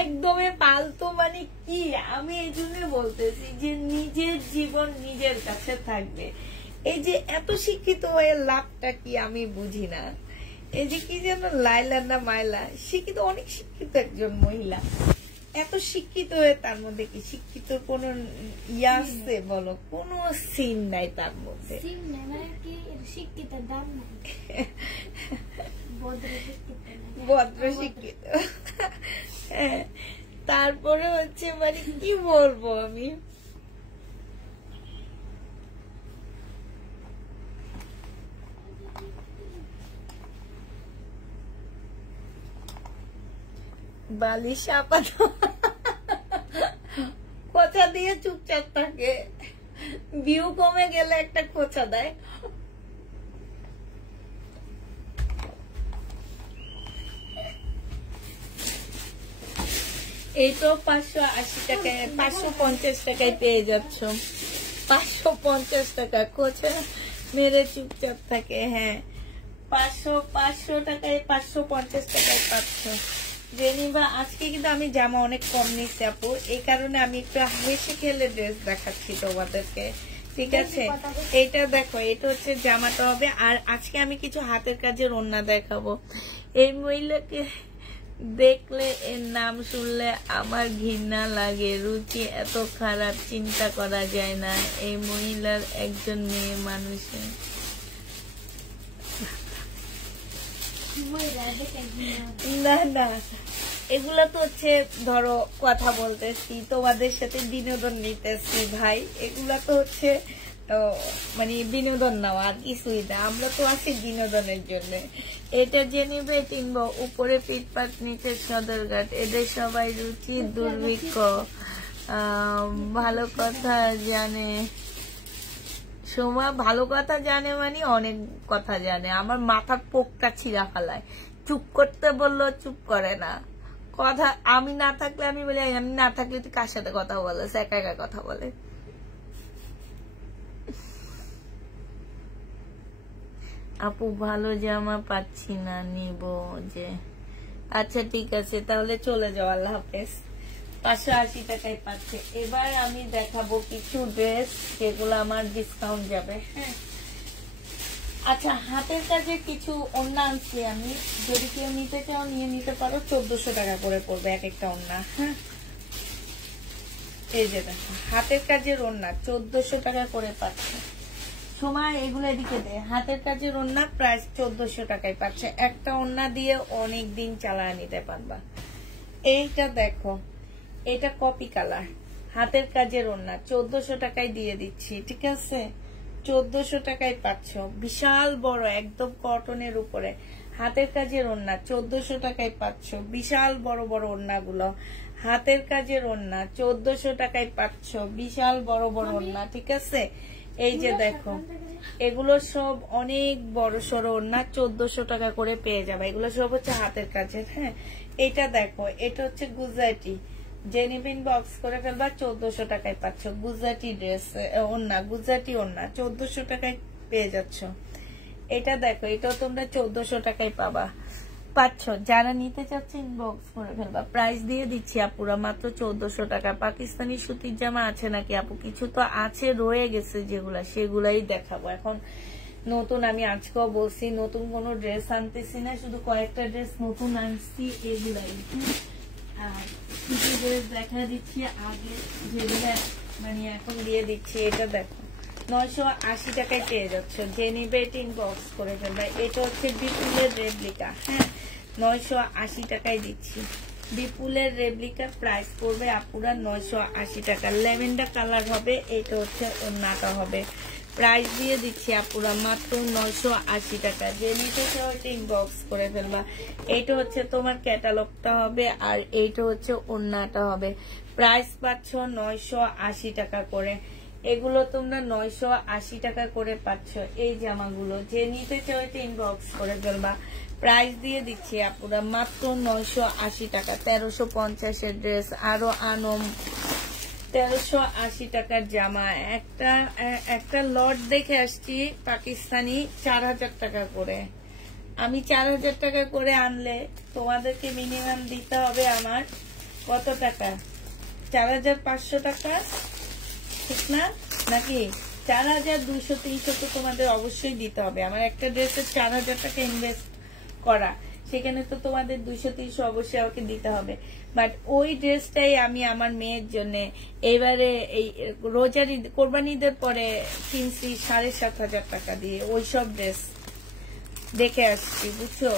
একদমই ফালতু। মানে কি, আমি এই জন্য বলতেছি যে নিজের জীবন নিজের কাছে থাকবে। এই যে এত শিক্ষিত হয়ে লাভটা কি আমি বুঝি না। এই যে কি যেন লাইলা না মাইলা, শিক্ষিত, অনেক শিক্ষিত একজন মহিলা, এত শিক্ষিত হয়ে তার মধ্যে কি শিক্ষিত কোন ইয়া আছে বলো? কোন সিন নাই তার মধ্যে। ভদ্র শিক্ষিত। তারপরে হচ্ছে মানে কি বলবো আমি, বালিশ আপাত খোঁচা দিয়ে চুপচাপ থাকে, ভিউ কমে গেলে একটা খোঁচা দেয়। এই তো 580 টাকায়, 550 টাকায় পেয়ে যাচ্ছ। 550 টাকা খোঁচা মেরে চুপচাপ থাকে। হ্যাঁ 500 টাকায় 550 টাকায় পাচ্ছ। জেনিভা আজকে কিন্তু আমি জামা অনেক কম নিচ্ছি আপু, এই কারণে আমি একটু হেসে খেলে ড্রেস দেখাচ্ছি তোমাদেরকে। ঠিক আছে? এটা দেখো, এটা হচ্ছে জামাটা হবে। আর আজকে আমি কিছু হাতের কাজের ওড়না দেখাবো। এই মহিলাকে দেখলে, এর নাম শুনলে আমার ঘৃণা লাগে। রুচি এত খারাপ চিন্তা করা যায় না। এই মহিলার একজন মেয়ে মানুষের না না, এগুলা তো হচ্ছে ধরো কথা বলতেছি, তোমাদের সাথে বিনোদন নিতেছি ভাই। এগুলা তো হচ্ছে মানে বিনোদন নাও, আর কিছুই না। আমরা তো আছি বিনোদনের জন্য। এটা জেনিভে কিনবো, উপরে পিটপাট নিচে সদরঘাট, এদের সবাই রুচি দুর্ভিক্ষ। ভালো কথা জানে সোমা, ভালো কথা জানে মানে অনেক কথা জানে। আমার মাথার পোকটা ছিঁড়া ফেলায়, চুপ করতে বললো চুপ করে না। কথা আমি না থাকলে আমি বলি, আমি না থাকলে তুই কার সাথে কথা বলে, একা একা কথা বলে। আপু ভালো জামা পাচ্ছি না, নিব যে। আচ্ছা ঠিক আছে, তাহলে চলে যাও, আল্লাহ হাফেজ। 580 টাকায় পাচ্ছে। এবার আমি দেখাবো কিছু ড্রেস যেগুলো আমার ডিসকাউন্ট যাবে। হ্যাঁ, আচ্ছা, হাতের কাজে কিছু ওড়না আনছি আমি, যদি কেউ নিতে চাও নিয়ে নিতে পারো। 1400 টাকা করে পড়বে এক একটা ওড়না। হ্যাঁ, এই যে দেখো হাতের কাজের ওড়না 1400 টাকা করে পাচ্ছে। সময় এগুলো এদিকে দে। হাতের কাজের ওড়না প্রাইস 1400 টাকায় পাচ্ছে। একটা ওড়না দিয়ে অনেক দিন চালায় নিতে পারবা। এইটা দেখো, এটা কপি কালার, হাতের কাজের ওড়না 1400 টাকায় দিয়ে দিচ্ছি। ঠিক আছে, 1400 টাকায় পাচ্ছ। বিশাল বড় একদম কটনের উপরে হাতের কাজের ওড়না 1400 টাকায় পাচ্ছ। বিশাল বড় বড় ওড়নাগুলো হাতের কাজের ওড়না 1400 টাকায় পাচ্ছ। বিশাল বড় বড় ওড়না। ঠিক আছে, এই যে দেখো এগুলো সব অনেক বড় সড়ো ওড়না 1400 টাকা করে পেয়ে যাবে। এগুলো সব হচ্ছে হাতের কাজের। হ্যাঁ, এটা দেখো, এটা হচ্ছে গুজরাটি, জেনিবিন বক্স করে ফেলবা, 1400 টাকায় পাচ্ছ। গুজরাটি ড্রেস ওড়না, গুজরাটি ওড়না 1400 টাকায় পেয়ে যাচ্ছ। এটা দেখো, এটাও তোমরা 1400 টাকায় পাচ্ছ। যারা নিতে চাচ্ছে ইনবক্স করে ফেলবা। প্রাইস দিয়ে দিচ্ছি আপুরা মাত্র 1400 টাকা। পাকিস্তানি সুতির জামা আছে নাকি আপু? কিছু তো আছে, রয়ে গেছে যেগুলা, সেগুলাই দেখাবো এখন। নতুন আমি আজকেও বলছি নতুন কোনো ড্রেস আনতেছি না, শুধু কয়েকটা ড্রেস নতুন আনছি, এগুলাই। আর কিছু ড্রেস দেখা দিচ্ছি আগে যেগুলা মানে এখন দিয়ে দিচ্ছি। এটা দেখো 980 টাকায় পেয়ে যাচ্ছ। যে নিবে ইনবক্স করে ফেলবা। এটা হচ্ছে বিপুলের রেপ্লিকা। হ্যাঁ, 980 টাকায় দিচ্ছি। বিপুলের রেপ্লিকার প্রাইস পড়বে আপুরা 980 টাকা। ল্যাভেন্ডার কালার হবে, এটা হচ্ছে ওড়নাটা হবে। প্রাইস দিয়ে দিচ্ছি আপুরা মাত্র 980 টাকা। যে নিতে চাও এটা ইনবক্স করে ফেলবা। এইটা হচ্ছে তোমার ক্যাটালগটা হবে, আর এইটা হচ্ছে ওড়নাটা হবে। প্রাইস পাচ্ছ 980 টাকা করে। এগুলো তোমরা 980 টাকা করে পাচ্ছ এই জামাগুলো। যে নিতে চাও এটা ইনবক্স করে ফেলবা। প্রাইস দিয়ে দিচ্ছি আপুরা মাত্র 980 টাকা। 1350 এর ড্রেস আরো আনম 1380 টাকার জামা। একটা লট দেখে আসছি পাকিস্তানি 4000 টাকা করে। আমি 4000 টাকা করে আনলে তোমাদেরকে মিনিমাম দিতে হবে আমার কত টাকা? 4500 টাকা, ঠিক না? নাকি 4200-300 তো তোমাদের অবশ্যই দিতে হবে। আমার একটা ড্রেসের 4000 টাকা ইনভেস্ট করা, সেখানে তো তোমাদের 200-300 অবশ্যই আমাকে দিতে হবে। বাট ওই ড্রেসটাই আমি আমার মেয়ের জন্য এবারে এই রোজার ঈদ, কোরবানি ঈদের পরে কিনছি 7500 টাকা দিয়ে। ওইসব ড্রেস দেখে আসছি, বুঝছো?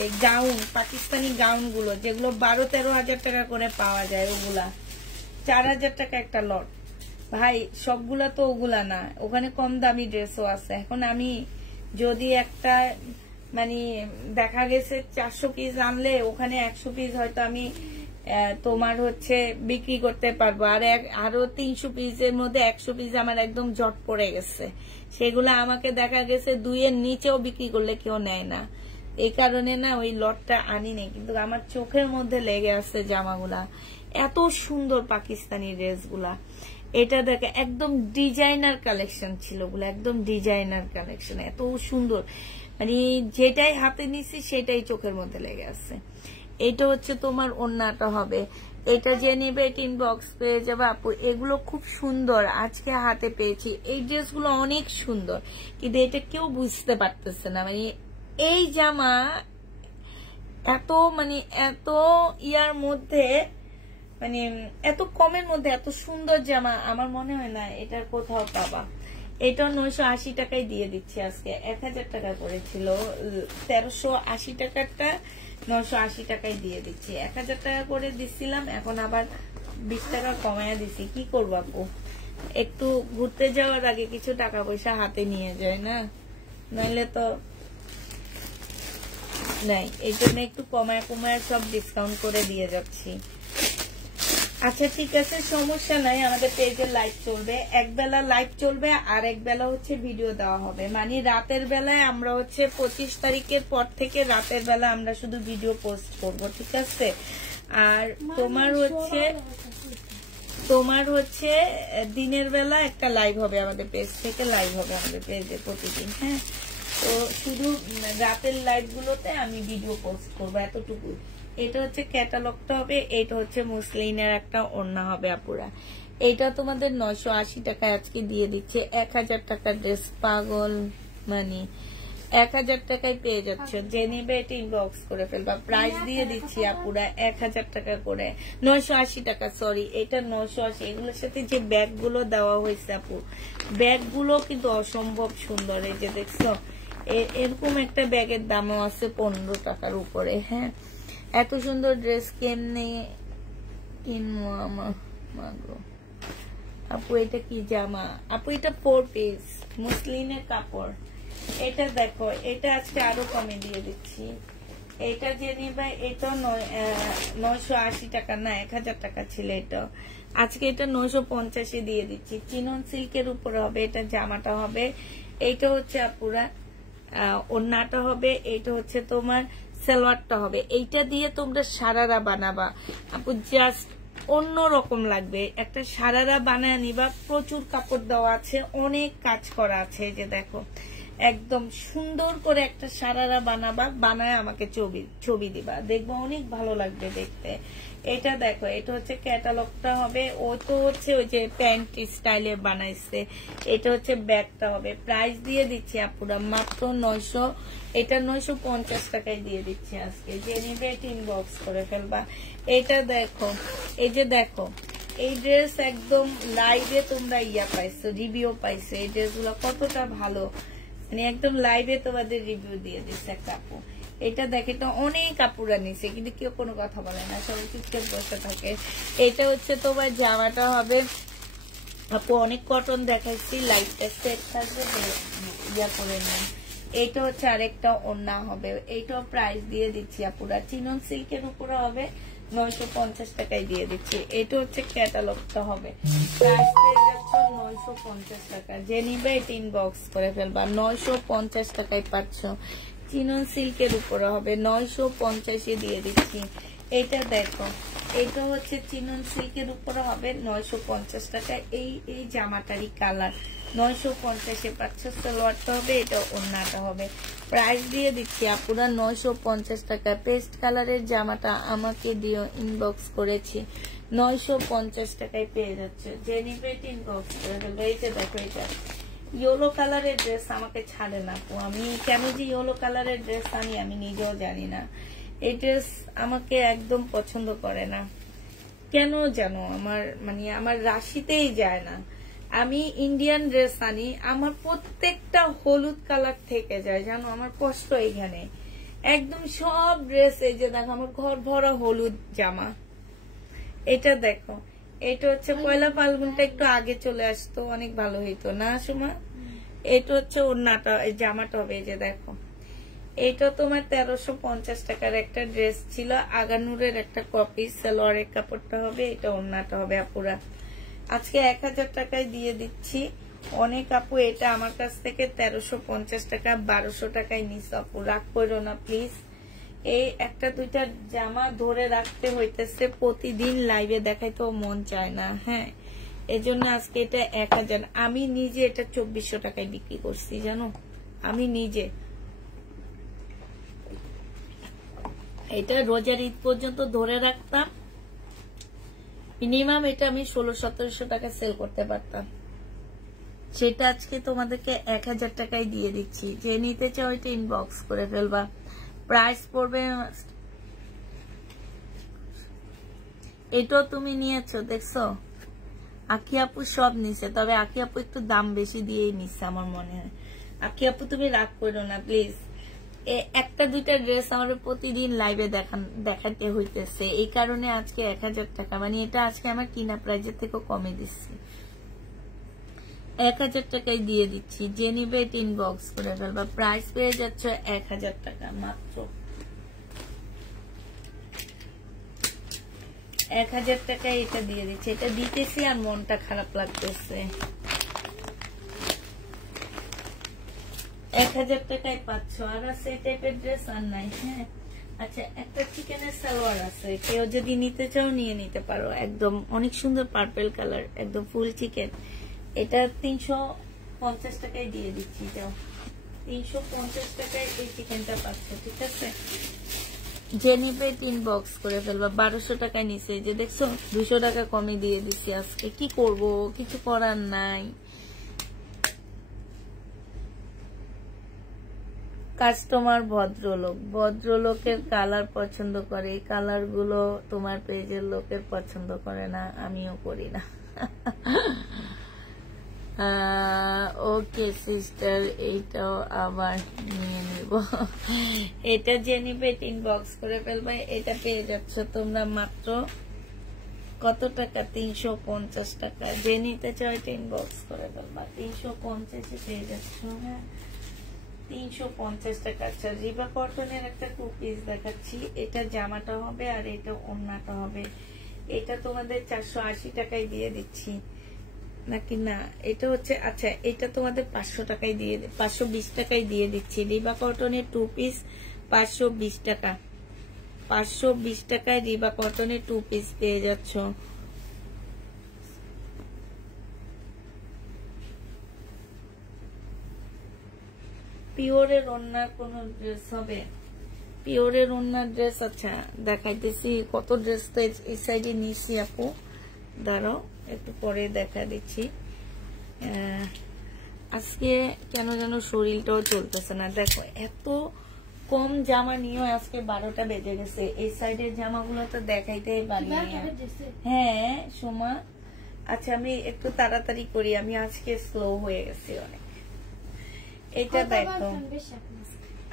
এই গাউন, পাকিস্তানি গাউন গুলো যেগুলো 12-13 হাজার টাকা করে পাওয়া যায়, ওগুলা 4000 টাকা একটা লট। ভাই সবগুলা তো ওগুলা না, ওখানে কম দামি ড্রেসও আছে। এখন আমি যদি একটা মানে দেখা গেছে 400 পিস আনলে ওখানে 100 পিস হয়তো আমি তোমার হচ্ছে বিক্রি করতে পারবো, আর আরো 300 পিসের মধ্যে 100 পিস আমার একদম জট পড়ে গেছে। সেগুলো আমাকে দেখা গেছে 2 এর নিচেও বিক্রি করলে কেউ নেয় না। এই কারণে না ওই লটটা আনি নেই, কিন্তু আমার চোখের মধ্যে লেগে আসছে জামাগুলা। এত সুন্দর পাকিস্তানি ড্রেসগুলা। এটা দেখে একদম ডিজাইনার কালেকশন ছিল, ওগুলো একদম ডিজাইনার কালেকশন, এত সুন্দর। মানে যেটাই হাতে নিছি সেটাই চোখের মধ্যে লেগে আছে। এটা হচ্ছে তোমার ওড়নাটা হবে। এটা যে নিবে ইনবক্স পেয়ে যাবে আপু। এগুলো খুব সুন্দর, আজকে হাতে পেয়েছি। এই ড্রেসগুলো অনেক সুন্দর, কিন্তু এটা কেউ বুঝতে পারতেছে না। মানে এই জামা এত এত ইয়ার মধ্যে, মানে এত কমের মধ্যে এত সুন্দর জামা আমার মনে হয় না এটার কোথাও পাবা। এটা 980 টাকায় দিয়ে দিচ্ছি আজকে। 1000 টাকা করেছিল, 1380 টাকারটা 980 টাকায় দিয়ে দিচ্ছি। 1000 টাকা করে দিচ্ছিলাম, এখন আবার 20 টাকা কমায়া দিচ্ছি। কি করবো আপু, একটু ঘুরতে যাওয়ার আগে কিছু টাকা পয়সা হাতে নিয়ে যায় না, নাইলে তো নাই। এই জন্য একটু কমায় সব ডিসকাউন্ট করে দিয়ে যাচ্ছি। আচ্ছা ঠিক আছে, সমস্যা নাই। আমাদের পেজে লাইভ চলবে, একবেলা লাইভ চলবে, আর একবেলা হচ্ছে ভিডিও দেওয়া হবে। মানে রাতের বেলায় আমরা হচ্ছে 25 তারিখের পর থেকে রাতের বেলা আমরা শুধু ভিডিও পোস্ট করব, ঠিক আছে? আর তোমার হচ্ছে দিনের বেলা একটা লাইভ হবে আমাদের পেজ থেকে, লাইভ হবে আমাদের পেজে প্রতিদিন। হ্যাঁ, তো শুধু রাতের লাইভ গুলোতে আমি ভিডিও পোস্ট করবো, এতটুকু। এটা হচ্ছে ক্যাটালগটা হবে, এটা হচ্ছে মুসলিনের একটা ওড়না হবে আপুরা। এটা তোমাদের 980 টাকায় আজকে দিয়ে দিচ্ছে। 1000 টাকার ড্রেস, পাগল মানে 1000 টাকায় পেয়ে যাচ্ছে। যে নিবে এটা ইনবক্স করে ফেলবা। প্রাইস দিয়ে দিচ্ছি আপুরা 1000 টাকা করে, 980 টাকা, সরি এটা 980। এগুলোর সাথে যে ব্যাগ গুলো দেওয়া হয়েছে আপু, ব্যাগ গুলো কিন্তু অসম্ভব সুন্দর। এই যে দেখছো, এরকম একটা ব্যাগের দামও আছে 15 টাকার উপরে। হ্যাঁ, এত সুন্দর ড্রেস কেমনে কিনবো আমার মাগো। আপু এটা কি জামা? আপু এটা 4 পিস মুসলিনের কাপড়। এটা দেখো, এটা আজকে আরো কমে দিয়ে দিচ্ছি। এটা যে নিবে এটা 980 টাকা না, 1000 টাকা ছিল এটা। আজকে এটা 950 দিয়ে দিচ্ছি। চিনন সিল্কের উপরে হবে, এটা জামাটা হবে। এইটা হচ্ছে আপুরা ওড়নাটা হবে, এইটা হচ্ছে তোমার সালোয়ারটা হবে। এইটা দিয়ে তোমরা সারারা বানাবা আপু, জাস্ট অন্যরকম লাগবে। একটা সারারা বানায় নিবা, প্রচুর কাপড় দেওয়া আছে, অনেক কাজ করা আছে। এই যে দেখো, একদম সুন্দর করে একটা সারারা বানাবা, বানায় আমাকে ছবি দিবা, দেখবো অনেক ভালো লাগবে দেখতে। এটা দেখো, এটা হচ্ছে ক্যাটালগটা হবে। ও তো হচ্ছে ওই যে প্যান্ট স্টাইলে বানাইছে। এটা হচ্ছে ব্যাগটা হবে। প্রাইস দিয়ে দিচ্ছি আপুরা মাত্র 900, এটা 950 টাকায় দিয়ে দিচ্ছি আজকে। যে নিবে এটা ইনবক্স করে ফেলবা। এটা দেখো, এই যে দেখো, এই ড্রেস একদম লাইভে তোমরা পাইছো, রিভিউ পাইছো। এই ড্রেসগুলো কতটা ভালো, মানে একদম লাইভে তোমাদের রিভিউ দিয়ে দিচ্ছে একটা আপু। এটা দেখে তো অনেক আপুরা নিছে, কিন্তু কেউ কোনো কথা বলে না, সবাই চুপচাপ বসে থাকে। এটা হচ্ছে তোমার জামাটা হবে আপু, অনেক কটন দেখাচ্ছি, লাইটটা সেট থাকবে, করে নেন। এইটা হচ্ছে আরেকটা ওড়না হবে। এইটাও প্রাইস দিয়ে দিচ্ছি আপুরা, চিনন সিল্কের উপরে হবে, 950 টাকায় দিয়ে দিচ্ছি। এটা হচ্ছে ক্যাটালগটা হবে, প্রাইস পেয়ে যাচ্ছে 950 টাকা। যে নিবে এটা ইনবক্স করে ফেলবা। 950 টাকায় পাচ্ছ। চিনন সিল্কের উপরে হবে, 950 দিয়ে দিচ্ছি। এটা দেখো, এটা হচ্ছে চিনন সিল্কের উপরে হবে, 950 টাকা। এই জামাটারই কালার 950 পাচ্ছ। সালোয়ারটা হবে, এটা ওড়নাটা হবে। প্রাইস দিয়ে দিচ্ছি আপুরা 950 টাকা। পেস্ট কালারের জামাটা আমাকে দিও, ইনবক্স করেছি, 950 টাকায় পেয়ে যাচ্ছে। যে নিবে ইনবক্স করে ফেলবে। এই যে দেখো, এটা ইয়েলো কালারের ড্রেস আমাকে ছাড়ে না আপু। আমি কেন যে ইয়েলো কালারের ড্রেস আমি নিজেও জানি না। এই ড্রেস আমাকে একদম পছন্দ করে না কেন জানো, আমার রাশিতেই যায় না। আমি ইন্ডিয়ান ড্রেস আনি, আমার প্রত্যেকটা হলুদ কালার থেকে যায় জানো, আমার কষ্ট এইখানে। একদম সব ড্রেস, এই যে দেখো আমার ঘর ভরা হলুদ জামা। এটা দেখো, এটা হচ্ছে পয়লা ফাল্গুনটা একটু আগে চলে আসতো, অনেক ভালো হইতো না সুমা। এটা হচ্ছে ওড়নাটা, এই জামাটা হবে। এই যে দেখো, এটা তোমার 1350 টাকার একটা ড্রেস ছিল, আগানুরের একটা কপি। সালোয়ারের কাপড়টা হবে, এটা ওড়নাটা হবে আপুরা। আজকে 1000 টাকায় দিয়ে দিচ্ছি। অনেক আপু এটা আমার কাছ থেকে 1350 টাকা 1200 টাকায় নিস আপু, রাগ করো না প্লিজ। এই একটা দুইটা জামা ধরে রাখতে হইতেছে, প্রতিদিন লাইভে দেখাইতেও মন চায় না। হ্যাঁ, এজন্য আজকে এটা 1000। আমি নিজে এটা 2400 টাকায় বিক্রি করছি জানো, আমি নিজে। এটা রোজার ঈদ পর্যন্ত ধরে রাখতাম, মিনিমাম এটা আমি 1600-1700 টাকা সেল করতে পারতাম। সেটা আজকে তোমাদেরকে 1000 টাকায় দিয়ে দিচ্ছি। যে নিতে চাও এটা ইনবক্স করে ফেলবা। প্রাইস পড়বে, এটাও তুমি নিয়েছো দেখছো, আখি আপু সব নিছে, তবে আখি আপু একটু দাম বেশি দিয়েই নিচ্ছে আমার মনে হয়। আখি আপু তুমি রাগ করো না প্লিজ। একটা দুইটা ড্রেস আমার প্রতিদিন লাইভে দেখাতে হইতেছে, এই কারণে আজকে 1000 টাকা, মানে এটা আজকে আমার কিনা প্রাইজের থেকেও কমে দিচ্ছি, 1000 টাকায় দিয়ে দিচ্ছি। যে নিবে এটা ইনবক্স করে ফেলবা। প্রাইস পেয়ে যাচ্ছে 1000 টাকা মাত্র, 1000 টাকায় এটা দিয়ে দিচ্ছে। এটা দিতেছি আর মনটা খারাপ লাগতেছে। 1000 টাকায় পাচ্ছ। আর আছে এই টাইপের ড্রেস আর নাই। হ্যাঁ, আচ্ছা, একটা চিকেনের সালোয়ার আছে, কেউ যদি নিতে চাও নিয়ে নিতে পারো। একদম অনেক সুন্দর পার্পল কালার, একদম ফুল চিকেন। এটা 350 টাকায় দিয়ে দিচ্ছি। যাও, 350 টাকায় এই চিকেনটা পাচ্ছ, ঠিক আছে? যে নিবে 3 বক্স করে ফেলবা। 1200 টাকায় নিচে, যে দেখছো 200 টাকা কমে দিয়ে দিচ্ছি আজকে। কি করব, কিছু করার নাই। কাস্টমার ভদ্রলোক, ভদ্রলোকের কালার পছন্দ করে, এই কালার গুলো তোমার পেজের লোকের পছন্দ করে না, আমিও করি না। ওকে সিস্টার, এইটাও আবার নিয়ে নিব। এটা যে নিবে 3 বক্স করে ফেলবে। এটা পেয়ে যাচ্ছ তোমরা মাত্র কত টাকা? 350 টাকা। যে নিতে চাও 3 বক্স করে ফেলবা, 350 পেয়ে যাচ্ছ। হ্যাঁ, 350 টাকা। আচ্ছা, রিবা কটনের একটা 2 পিস দেখাচ্ছি। এটা জামাটা হবে আর এটা ওড়নাটা হবে। এটা তোমাদের 480 টাকায় দিয়ে দিচ্ছি নাকি না? এটা হচ্ছে, আচ্ছা এটা তোমাদের 500 টাকায় দিয়ে, 520 টাকায় দিয়ে দিচ্ছি। রিবা কটনের 2 পিস 520 টাকা। 520 টাকায় রিবা কটনের 2 পিস পেয়ে যাচ্ছ। পিওরের ওড়নার কোন ড্রেস হবে? পিওরের ওড়নার ড্রেস, আচ্ছা দেখাইতেছি। কত ড্রেস তো এই সাইডে নিয়েছি আপু, দাঁড়াও একটু পরে দেখা দিচ্ছি। আজকে কেন যেন শরীরটাও চলতেছে না। দেখো এত কম জামা নিয়েও আজকে 12টা বেজে গেছে। এই সাইডের জামাগুলো তো দেখাইতেই পারি। হ্যাঁ সোমা, আচ্ছা আমি একটু তাড়াতাড়ি করি, আমি আজকে স্লো হয়ে গেছি অনেক। এটা দেখো,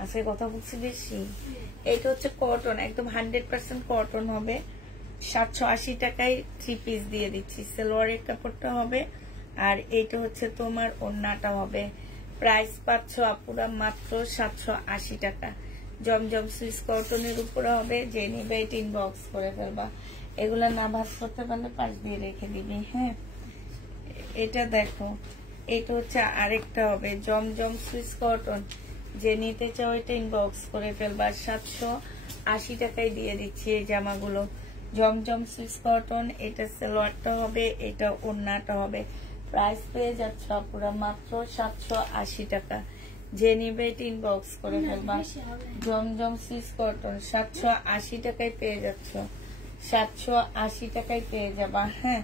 আজকে কথা বলছি বেশি। এটা হচ্ছে কটন, একদম 100% কটন হবে। 780 টাকায় 3 পিস দিয়ে দিচ্ছি। সালোয়ারের কাপড়টা হবে আর এইটা হচ্ছে তোমার ওড়নাটা হবে। প্রাইস পাচ্ছ আপুরা মাত্র 780 টাকা। জমজম সুইস কটনের উপরে হবে। যে নিবে 3 বক্স করে ফেলবা। এগুলা না ভাঁজ করতে পারলে পাশ দিয়ে রেখে দিবি। হ্যাঁ, এটা দেখো, এটা হচ্ছে আরেকটা হবে জমজম সুইস কটন। যে নিতে চাও এটা ইনবক্স করে ফেলবা। 780 টাকায় দিয়ে দিচ্ছি এই জামাগুলো। জমজম সুইস কটন, এটা সালোয়ারটা হবে, এটা ওড়নাটা হবে। প্রাইস পেয়ে যাচ্ছ পুরো মাত্র 780 টাকা। যে নিবে এটা ইনবক্স করে ফেলবা। জমজম সুইস কটন 780 টাকায় পেয়ে যাচ্ছ। 780 টাকায় পেয়ে যাবা। হ্যাঁ,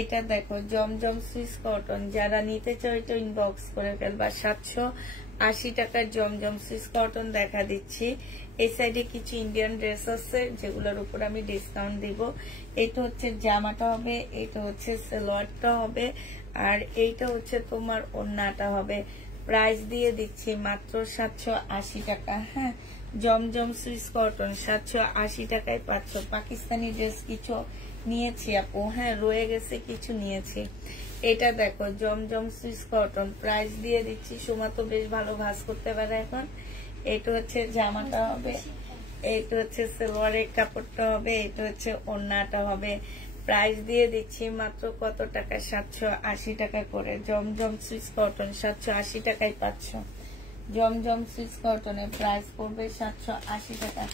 এটা দেখো জমজম সুইস কটন। যারা নিতে চাও এটা ইনবক্স করে ফেলবা। 780 টাকার জমজম সুইস কটন দেখা দিচ্ছি। এই সাইডে কিছু ইন্ডিয়ান ড্রেস আছে যেগুলোর উপর আমি ডিসকাউন্ট দিব। এটা হচ্ছে জামাটা হবে, এটা হচ্ছে সালোয়ারটা হবে আর এইটা হচ্ছে তোমার ওড়নাটা হবে। প্রাইস দিয়ে দিচ্ছি মাত্র 780 টাকা। হ্যাঁ, জমজম সুইস কটন 780 টাকায় পাচ্ছ। পাকিস্তানি ড্রেস কিছু নিয়েছি আপু, হ্যাঁ রয়ে গেছে কিছু নিয়েছি। এটা দেখো জমজম সুইস কটন, প্রাইস দিয়ে দিচ্ছি। সোমা তো বেশ ভালো ভাঁজ করতে পারে এখন। এটা হচ্ছে জামাটা হবে, এটা হচ্ছে সালোয়ারের কাপড়টা হবে, এটা হচ্ছে ওড়নাটা হবে। প্রাইস দিয়ে দিচ্ছি মাত্র কত টাকা? 780 টাকা করে। জমজম সুইস কটন 780 টাকায় পাচ্ছ। জমজম সুইস কটনের প্রাইস পড়বে 780 টাকা।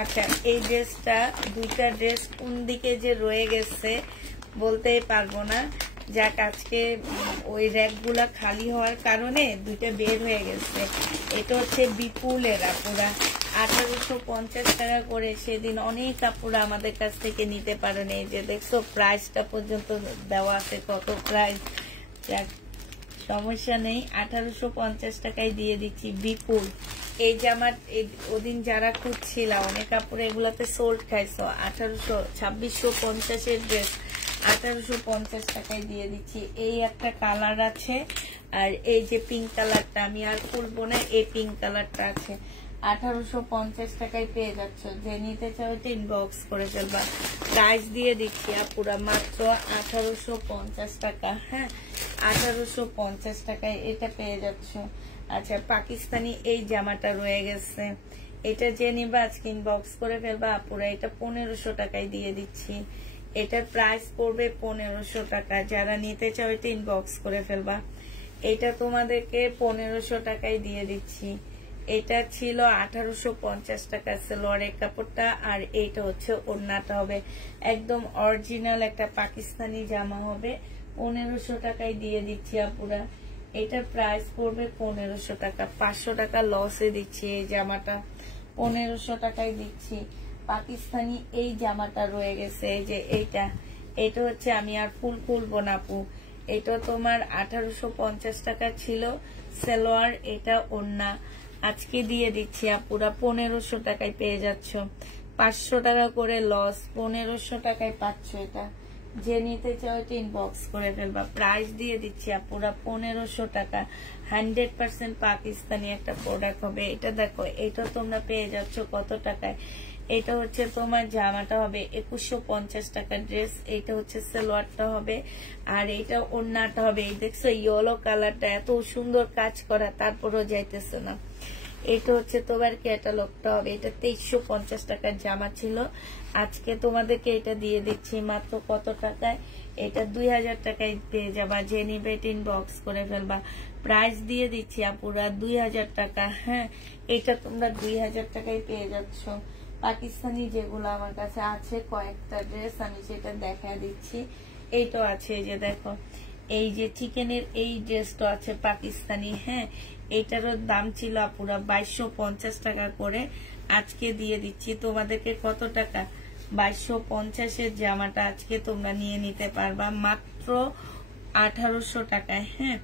আচ্ছা, এই ড্রেসটা, দুইটা ড্রেস কোন দিকে যে রয়ে গেছে বলতেই পারবো না। যাক, আজকে ওই র্যাকগুলা খালি হওয়ার কারণে দুইটা বের হয়ে গেছে। এটা হচ্ছে বিপুলের আপুরা 1850 টাকা করে। সেদিন অনেক কাপড় আমাদের কাছ থেকে নিতে পারেন। এই যে দেখছো প্রাইসটা পর্যন্ত দেওয়া আছে, কত প্রাইস। যাক, সমস্যা নেই, 1850 টাকায় দিয়ে দিচ্ছি বিপুল। এই জামা ওদিন যারা খুঁজছিল অনেক কাপড় এগুলাতে সোল্ড খাইছো। 2650 ড্রেস 1850 টাকায় দিয়ে দিচ্ছি। এই একটা কালার আছে আর এই যে পিঙ্ক কালারটা আমি আর খুলবো না, এই পিঙ্ক কালারটা আছে। 1850 টাকায় পেয়ে যাচ্ছ। যে নিতে চাও এটা ইনবক্স করে ফেলবা। প্রাইস দিয়ে দিচ্ছি আপুরা মাত্র 1850 টাকা। হ্যাঁ, 1850 টাকায় এটা পেয়ে যাচ্ছ। আচ্ছা, পাকিস্তানি এই জামাটা রয়ে গেছে, এটা যে নিবা আজকে ইনবক্স করে ফেলবা আপুরা। এটা 1500 টাকায় দিয়ে দিচ্ছি। এটার প্রাইস পড়বে 1500 টাকা। যারা নিতে চাও এটা ইনবক্স করে ফেলবা। এটা তোমাদেরকে 1500 টাকায় দিয়ে দিচ্ছি। এটা ছিল 1850 টাকা সালোয়ারের কাপড়টা আর এইটা হচ্ছে ওড়নাটা হবে। একদম অরিজিনাল একটা পাকিস্তানি জামা হবে। 1500 টাকায় দিয়ে দিচ্ছি আপুরা। এটার প্রাইস পড়বে 1500 টাকা। 500 টাকা লসে দিচ্ছি এই জামাটা, 1500 টাকায় দিচ্ছি। পাকিস্তানি এই জামাটা রয়ে গেছে, এই যে এটা হচ্ছে আমি আর ফুল খুলবো না আপু। এটা তোমার 1850 টাকা ছিল সালোয়ার, এটা ওড়না। আজকে দিয়ে দিচ্ছি আপুরা 1500 টাকায় পেয়ে যাচ্ছ। 500 টাকা করে লস, 1500 টাকায় পাচ্ছ। এটা যে নিতে চাও এটা ইনবক্স করে ফেলবা। প্রাইস দিয়ে দিচ্ছি আপুরা 1500 টাকা। 100% পাকিস্তানি একটা প্রোডাক্ট হবে। এটা দেখো, এটা তোমরা পেয়ে যাচ্ছ কত টাকায়। এটা হচ্ছে তোমার জামাটা হবে 2150 টাকার ড্রেস। এটা হচ্ছে সালোয়ারটা হবে, আর এটা ওড়নাটা হবে। এই দেখছো ইয়েলো কালারটা এত সুন্দর কাজ করা, তারপরও যাইতেছে না। এটা হচ্ছে তোমার ক্যাটালগটা হবে। এটা 2350 টাকার জামা ছিল, আজকে তোমাদেরকে এটা দিয়ে দিচ্ছি মাত্র কত টাকায়, এটা 2000 টাকায় পেয়ে যাবা। যে নিবে ইনবক্স করে ফেলবা। প্রাইস দিয়ে দিচ্ছি আপুরা 2000 টাকা। হ্যাঁ, এটা তোমরা 2000 টাকায় পেয়ে যাচ্ছ। পাকিস্তানি যেগুলো আমার কাছে আছে কয়েকটা ড্রেস, আমি সেটা দেখা দিচ্ছি। এইটাও আছে, এই যে দেখো, এই যে চিকেনের এই ড্রেসটা আছে পাকিস্তানি। হ্যাঁ, এটারও দাম ছিল পুরা 2250 টাকা করে, আজকে দিয়ে দিচ্ছি তোমাদেরকে কত টাকা, 2250-এর জামাটা আজকে তোমরা নিয়ে নিতে পারবা মাত্র 1800 টাকায়। হ্যাঁ,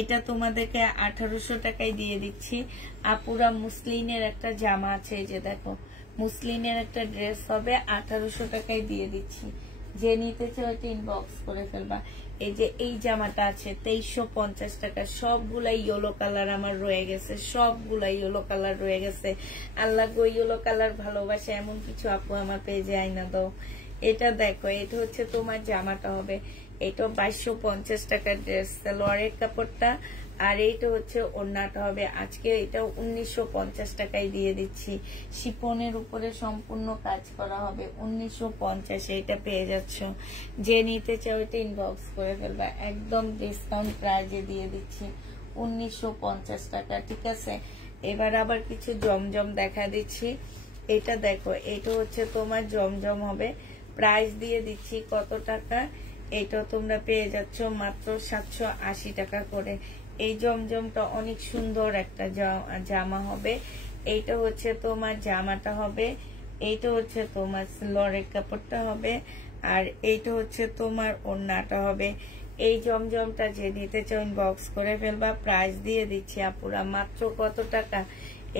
এটা তোমাদেরকে 1800 টাকায় দিয়ে দিচ্ছি। আপুরা মুসলিনের একটা জামা আছে, এই যে দেখো, মুসলিনের একটা ড্রেস হবে, 1800 টাকায় দিয়ে দিচ্ছি। যে নিতে চাও ইনবক্স করে ফেলবা। এই যে এই জামাটা আছে 2350 টাকা। সবগুলাই ইয়েলো কালার আমার রয়ে গেছে, সবগুলাই ইয়েলো কালার রয়ে গেছে। আল্লাহ গো, ইয়েলো কালার ভালোবাসে এমন কিছু আপু আমার পেজে আইনা দাও। এটা দেখো, এটা হচ্ছে তোমার জামাটা হবে, এটা 2250 টাকার ড্রেস, সালোয়ারের কাপড়টা, আর এইটা হচ্ছে ওড়নাটা হবে। আজকে এটা 1950 টাকায় দিয়ে দিচ্ছি। শিপনের উপরে সম্পূর্ণ কাজ করা হবে, 1950 এটা পেয়ে যাচ্ছ। যে নিতে চাও এটা ইনবক্স করে ফেলবা, একদম ডিসকাউন্ট প্রাইজে দিয়ে দিচ্ছি 1950 টাকা। ঠিক আছে, এবার আবার কিছু জমজম দেখা দিচ্ছি। এটা দেখো, এটা হচ্ছে তোমার জমজম হবে, প্রাইস দিয়ে দিচ্ছি কত টাকা, এটা তোমরা পেয়ে যাচ্ছ মাত্র 780 টাকা করে। এই জমজমটা অনেক সুন্দর একটা জামা হবে। এইটা হচ্ছে তোমার জামাটা হবে, এইটা হচ্ছে তোমার লরের কাপড়টা হবে, আর এইটা হচ্ছে তোমার ওড়নাটা হবে। এই জমজমটা যে নিতে চাও ইনবক্স করে ফেলবা। প্রাইস দিয়ে দিচ্ছি আপুরা মাত্র কত টাকা,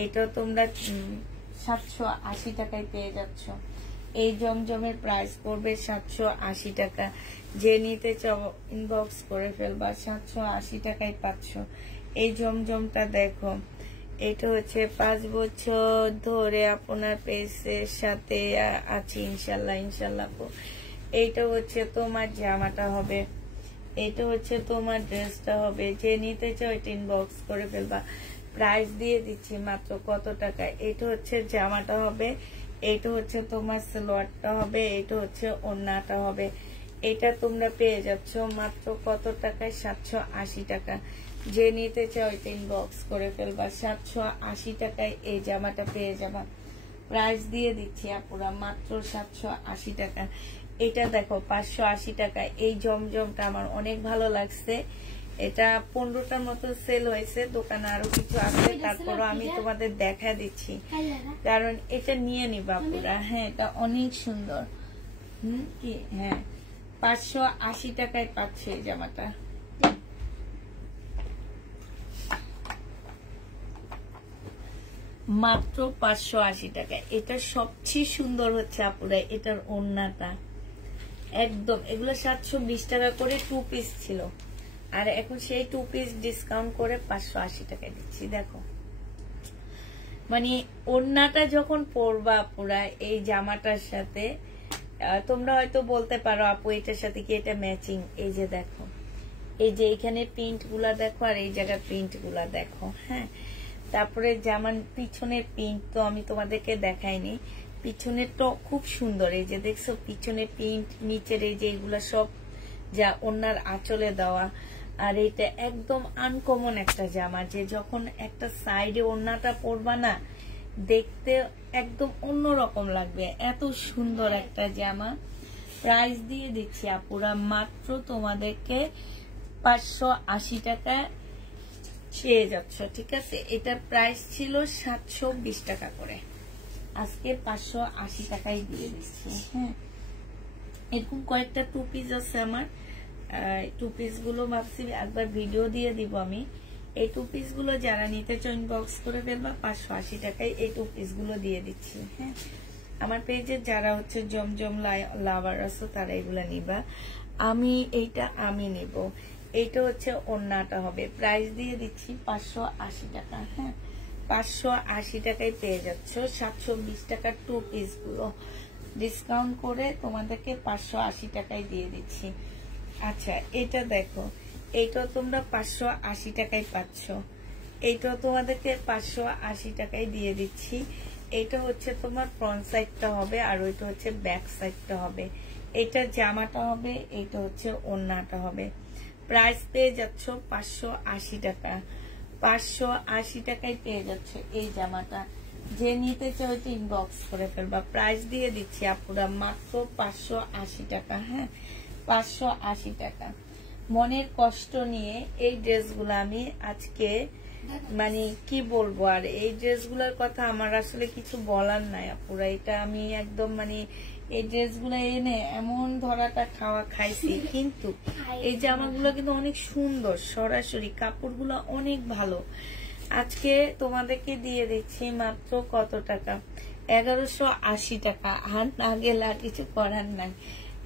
এটা তোমরা 780 টাকায় পেয়ে যাচ্ছ। এই জমজমের প্রাইস পড়বে 780 টাকা। যে নিতে চাও ইনবক্স করে ফেলবা, 780 টাকায় পাচ্ছ। এই জমজমটা দেখো, এটা হচ্ছে 5 বছর ধরে আপনার পেজের সাথে আছি ইনশাল্লাহ ইনশাল্লাহ। এইটা হচ্ছে তোমার জামাটা হবে, এটা হচ্ছে তোমার ড্রেসটা হবে। যে নিতে চাও এটা ইনবক্স করে ফেলবা। প্রাইস দিয়ে দিচ্ছি মাত্র কত টাকা, এটা হচ্ছে জামাটা হবে, এটা হচ্ছে তোমার সালোয়ারটা হবে, এটা হচ্ছে ওড়নাটা হবে। এটা তোমরা পেয়ে যাচ্ছ মাত্র কত টাকায়, 780 টাকা। যে নিতে চাও এটা ইনবক্স করে ফেলবা, 780 টাকায় এই জামাটা পেয়ে যাবা। প্রাইস দিয়ে দিচ্ছি আপুরা মাত্র 780 টাকা। এটা দেখো 580 টাকা। এই জমজমটা আমার অনেক ভালো লাগছে, এটা 15টার মতো সেল হয়েছে, দোকানে আরো কিছু আছে, তারপরও আমি তোমাদের দেখা দিচ্ছি কারণ এটা নিয়ে নিবা পুরা। হ্যাঁ, এটা অনেক সুন্দর। কি, হ্যাঁ, 580 টাকায় পাচ্ছে এই জামাটা। মাত্র 580 টাকায়। এটা সবচেয়ে সুন্দর হচ্ছে আপুরা এটার ওড়নাটা, একদম এগুলো 720 টাকা করে 2 পিস ছিল, আর এখন সেই 2 পিস ডিসকাউন্ট করে 580 টাকায় দিচ্ছি। দেখো, মানে ওড়নাটা যখন পরবা পুরা এই জামাটার সাথে, তোমরা হয়তো বলতে পারো আপু এটার সাথে কি এটা ম্যাচিং। এই যে দেখো, এই যে এখানে প্রিন্ট গুলা দেখো, আর এই জায়গার প্রিন্ট গুলা দেখো। হ্যাঁ, তারপরে যেমন পিছনের প্রিন্ট তো আমি তোমাদেরকে দেখাইনি, পিছনের তো খুব সুন্দর। এই যে দেখছো পিছনের প্রিন্ট, নিচের এই যে এগুলা সব যা ওনার আঁচলে দেওয়া। আর এটা একদম আনকমন একটা জামা, যে যখন একটা সাইডে ওড়নাটা পরবা না, দেখতে একদম অন্যরকম লাগবে, এত সুন্দর একটা জামা। প্রাইস দিয়ে দিচ্ছি আপুরা মাত্র তোমাদেরকে 580 টাকা। পেয়ে যাচ্ছ, ঠিক আছে। এটা প্রাইস ছিল 720 টাকা করে, আজকে 580 টাকায় দিয়ে দিচ্ছি। হ্যাঁ, এরকম কয়েকটা টু পিস আছে আমার। টু পিস গুলো ভাবছি একবার ভিডিও দিয়ে দিব আমি। এই টু পিস গুলো যারা নিতে চাও ইনবক্স করে ফেলবা, 580 টাকায় এই টু পিস গুলো দিয়ে দিচ্ছি। হ্যাঁ, আমার পেজে যারা হচ্ছে জমজম লাভার আছে তারা এগুলা নিবা। এইটা আমি নিব। এইটা হচ্ছে ওড়নাটা হবে, প্রাইস দিয়ে দিচ্ছি 580 টাকা। হ্যাঁ, 580 টাকায় পেয়ে যাচ্ছ 720 টাকার টু পিস গুলো ডিসকাউন্ট করে তোমাদেরকে 580 টাকায় দিয়ে দিচ্ছি। আচ্ছা, এটা দেখো, এইটা তোমরা 580 টাকায় পাচ্ছ, এইটা তোমাদেরকে 580 টাকায় দিয়ে দিচ্ছি। এটা হচ্ছে তোমার ফ্রন্ট সাইডটা হবে, আর ওইটা হচ্ছে ব্যাক সাইডটা হবে। এটা জামাটা হবে, এইটা হচ্ছে ওড়নাটা হবে। প্রাইস পেয়ে যাচ্ছ 580 টাকা। 580 টাকায় পেয়ে যাচ্ছ এই জামাটা। যে নিতে চাও ওইটা ইনবক্স করে ফেলবা। প্রাইস দিয়ে দিচ্ছি আপুরা মাত্র 580 টাকা। হ্যাঁ, 580 টাকা। মনের কষ্ট নিয়ে এই ড্রেসগুলো আমি আজকে মানে কি বলবো, আর এই ড্রেসগুলোর কথা আমার আসলে কিছু বলার নাই আপুরা। এটা আমি একদম মানে এই ড্রেসগুলো এনে এমন ধরাটা খাইছি, কিন্তু এই জামাগুলো কিন্তু অনেক সুন্দর, সরাসরি কাপড়গুলো অনেক ভালো। আজকে তোমাদেরকে দিয়ে দিচ্ছি মাত্র কত টাকা, 1180 টাকা। আর না গেলে আর কিছু করার নাই,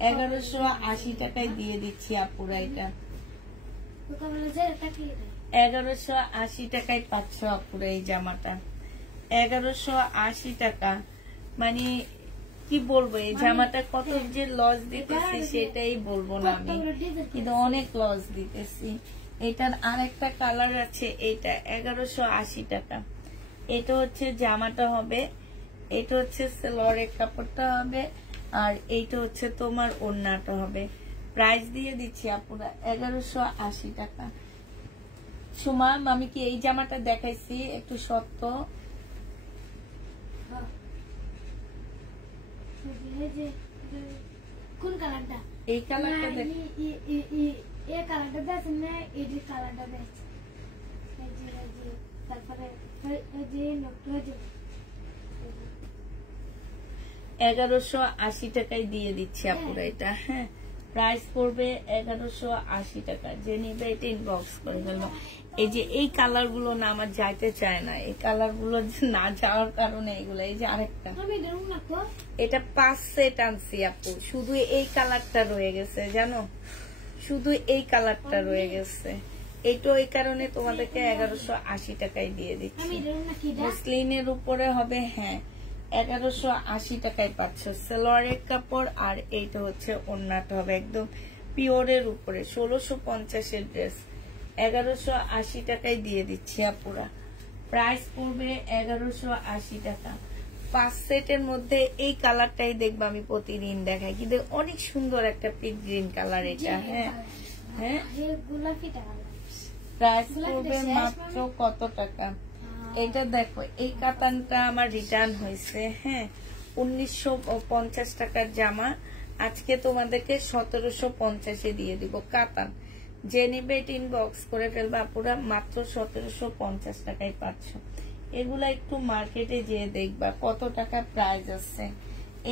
1180 টাকায় দিয়ে দিচ্ছি আপুরা। এটা 1180 টাকায় পাচ্ছ আপুরা এই জামাটা। 1180 টাকা মানে কি বলবো, এই জামাটা কত যে লস দিতেছি সেটাই বলবো না আমি, কিন্তু অনেক লস দিতেছি। এটার আরেকটা কালার আছে, এটা 1180 টাকা। এটা হচ্ছে জামাটা হবে, এটা হচ্ছে সালোয়ারের কাপড়টা হবে, আর এইটা হচ্ছে তোমার ওড়নাটা হবে। প্রাইস দিয়ে দিচ্ছি আপুরা 1180 টাকা। সুমা, আমি কি এই জামাটা দেখাইছি একটু সত্য? কোন কালারটা? এই কালারটা দেখ, এই কালারটা দেখছেন না, এই যে কালারটা দেখছেন, তারপরে 1180 টাকায় দিয়ে দিচ্ছি আপুরা এটা। হ্যাঁ, প্রাইস পড়বে 1180 টাকা। যে নিবে এটা ইনবক্স করে ফেলবো। এই যে এই কালার গুলো না আমার যাইতে চায় না, এই কালার গুলো না যাওয়ার কারণে এগুলো। এই যে আরেকটা, এটা 5 সেট আনছি আপু, শুধু এই কালারটা রয়ে গেছে জানো, শুধু এই কালারটা রয়ে গেছে। এইটা এই কারণে তোমাদেরকে 1180 টাকায় দিয়ে দিচ্ছি। মুসলিনের উপরে হবে। হ্যাঁ, 1180 টাকায় পাচ্ছ সালোয়ারের কাপড়, আর এইটা হচ্ছে ওড়নাটা হবে একদম পিওরের উপরে। 1650 ড্রেস 1180 টাকায় দিয়ে দিচ্ছি আপুরা। প্রাইস পড়বে 1180 টাকা। 5 সেটের মধ্যে এই কালারটাই দেখবো আমি প্রতিদিন দেখাই, কিন্তু অনেক সুন্দর একটা পিচ গ্রিন কালার এটা। হ্যাঁ হ্যাঁ, প্রাইস পড়বে মাত্র কত টাকা। এটা দেখো, এই কাতানটা আমার রিটার্ন হয়েছে। হ্যাঁ, 1950 টাকার জামা, আজকে তোমাদেরকে 1750 দিয়ে দিব কাতান। যে নিবে এটা ইনবক্স করে ফেলবা আপুরা, মাত্র 1750 টাকায় পাচ্ছ। এগুলা একটু মার্কেটে যেয়ে দেখবা কত টাকা প্রাইস আছে।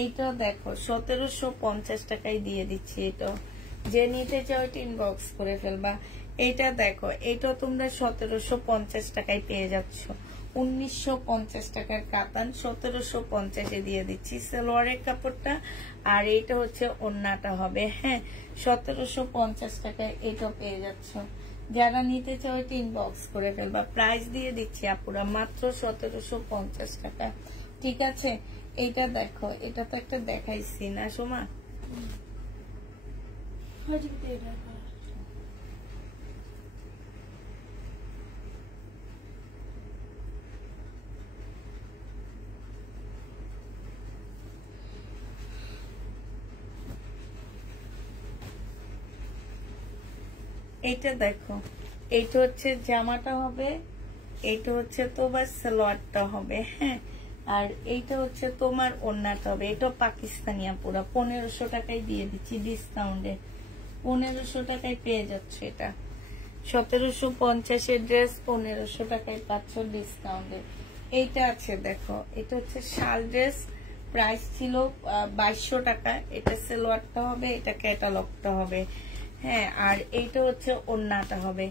এইটা দেখো 1750 টাকায় দিয়ে দিচ্ছি। এটা যে নিতে চাও এটা ইনবক্স করে ফেলবা। এটা দেখো, এটা তোমরা 1750 টাকায় পেয়ে যাচ্ছ। 1950 টাকার কাতান 1750 দিয়ে দিচ্ছি সালোয়ারের কাপড়টা, আর এইটা হচ্ছে ওড়নাটা হবে। হ্যাঁ, 1750 টাকায় এটা পেয়ে যাচ্ছ। যারা নিতে চাও এটা ইনবক্স করে ফেলবা। প্রাইস দিয়ে দিচ্ছি আপুরা মাত্র 1750 টাকা। ঠিক আছে, এইটা দেখো, এটা তো একটা দেখাইছি না সোমা? এইটা দেখো, এইটা হচ্ছে জামাটা হবে, এইটা হচ্ছে তোমার সালোয়ারটা হবে। হ্যাঁ, আর এইটা হচ্ছে তোমার ওড়নাটা হবে। এটা পাকিস্তানি আপুরা 1500 টাকায় দিয়ে দিচ্ছি ডিসকাউন্টে। 1500 টাকায় পেয়ে যাচ্ছে এটা। 1750 ড্রেস 1500 টাকায় 500 ডিসকাউন্টে। এইটা আছে দেখো, এটা হচ্ছে শাল ড্রেস, প্রাইস ছিল 2200 টাকা। এটা সালোয়ারটা হবে, এটা ক্যাটালগটা হবে, হ্যাঁ। আর এইটা হচ্ছে ওড়নাটা হবে।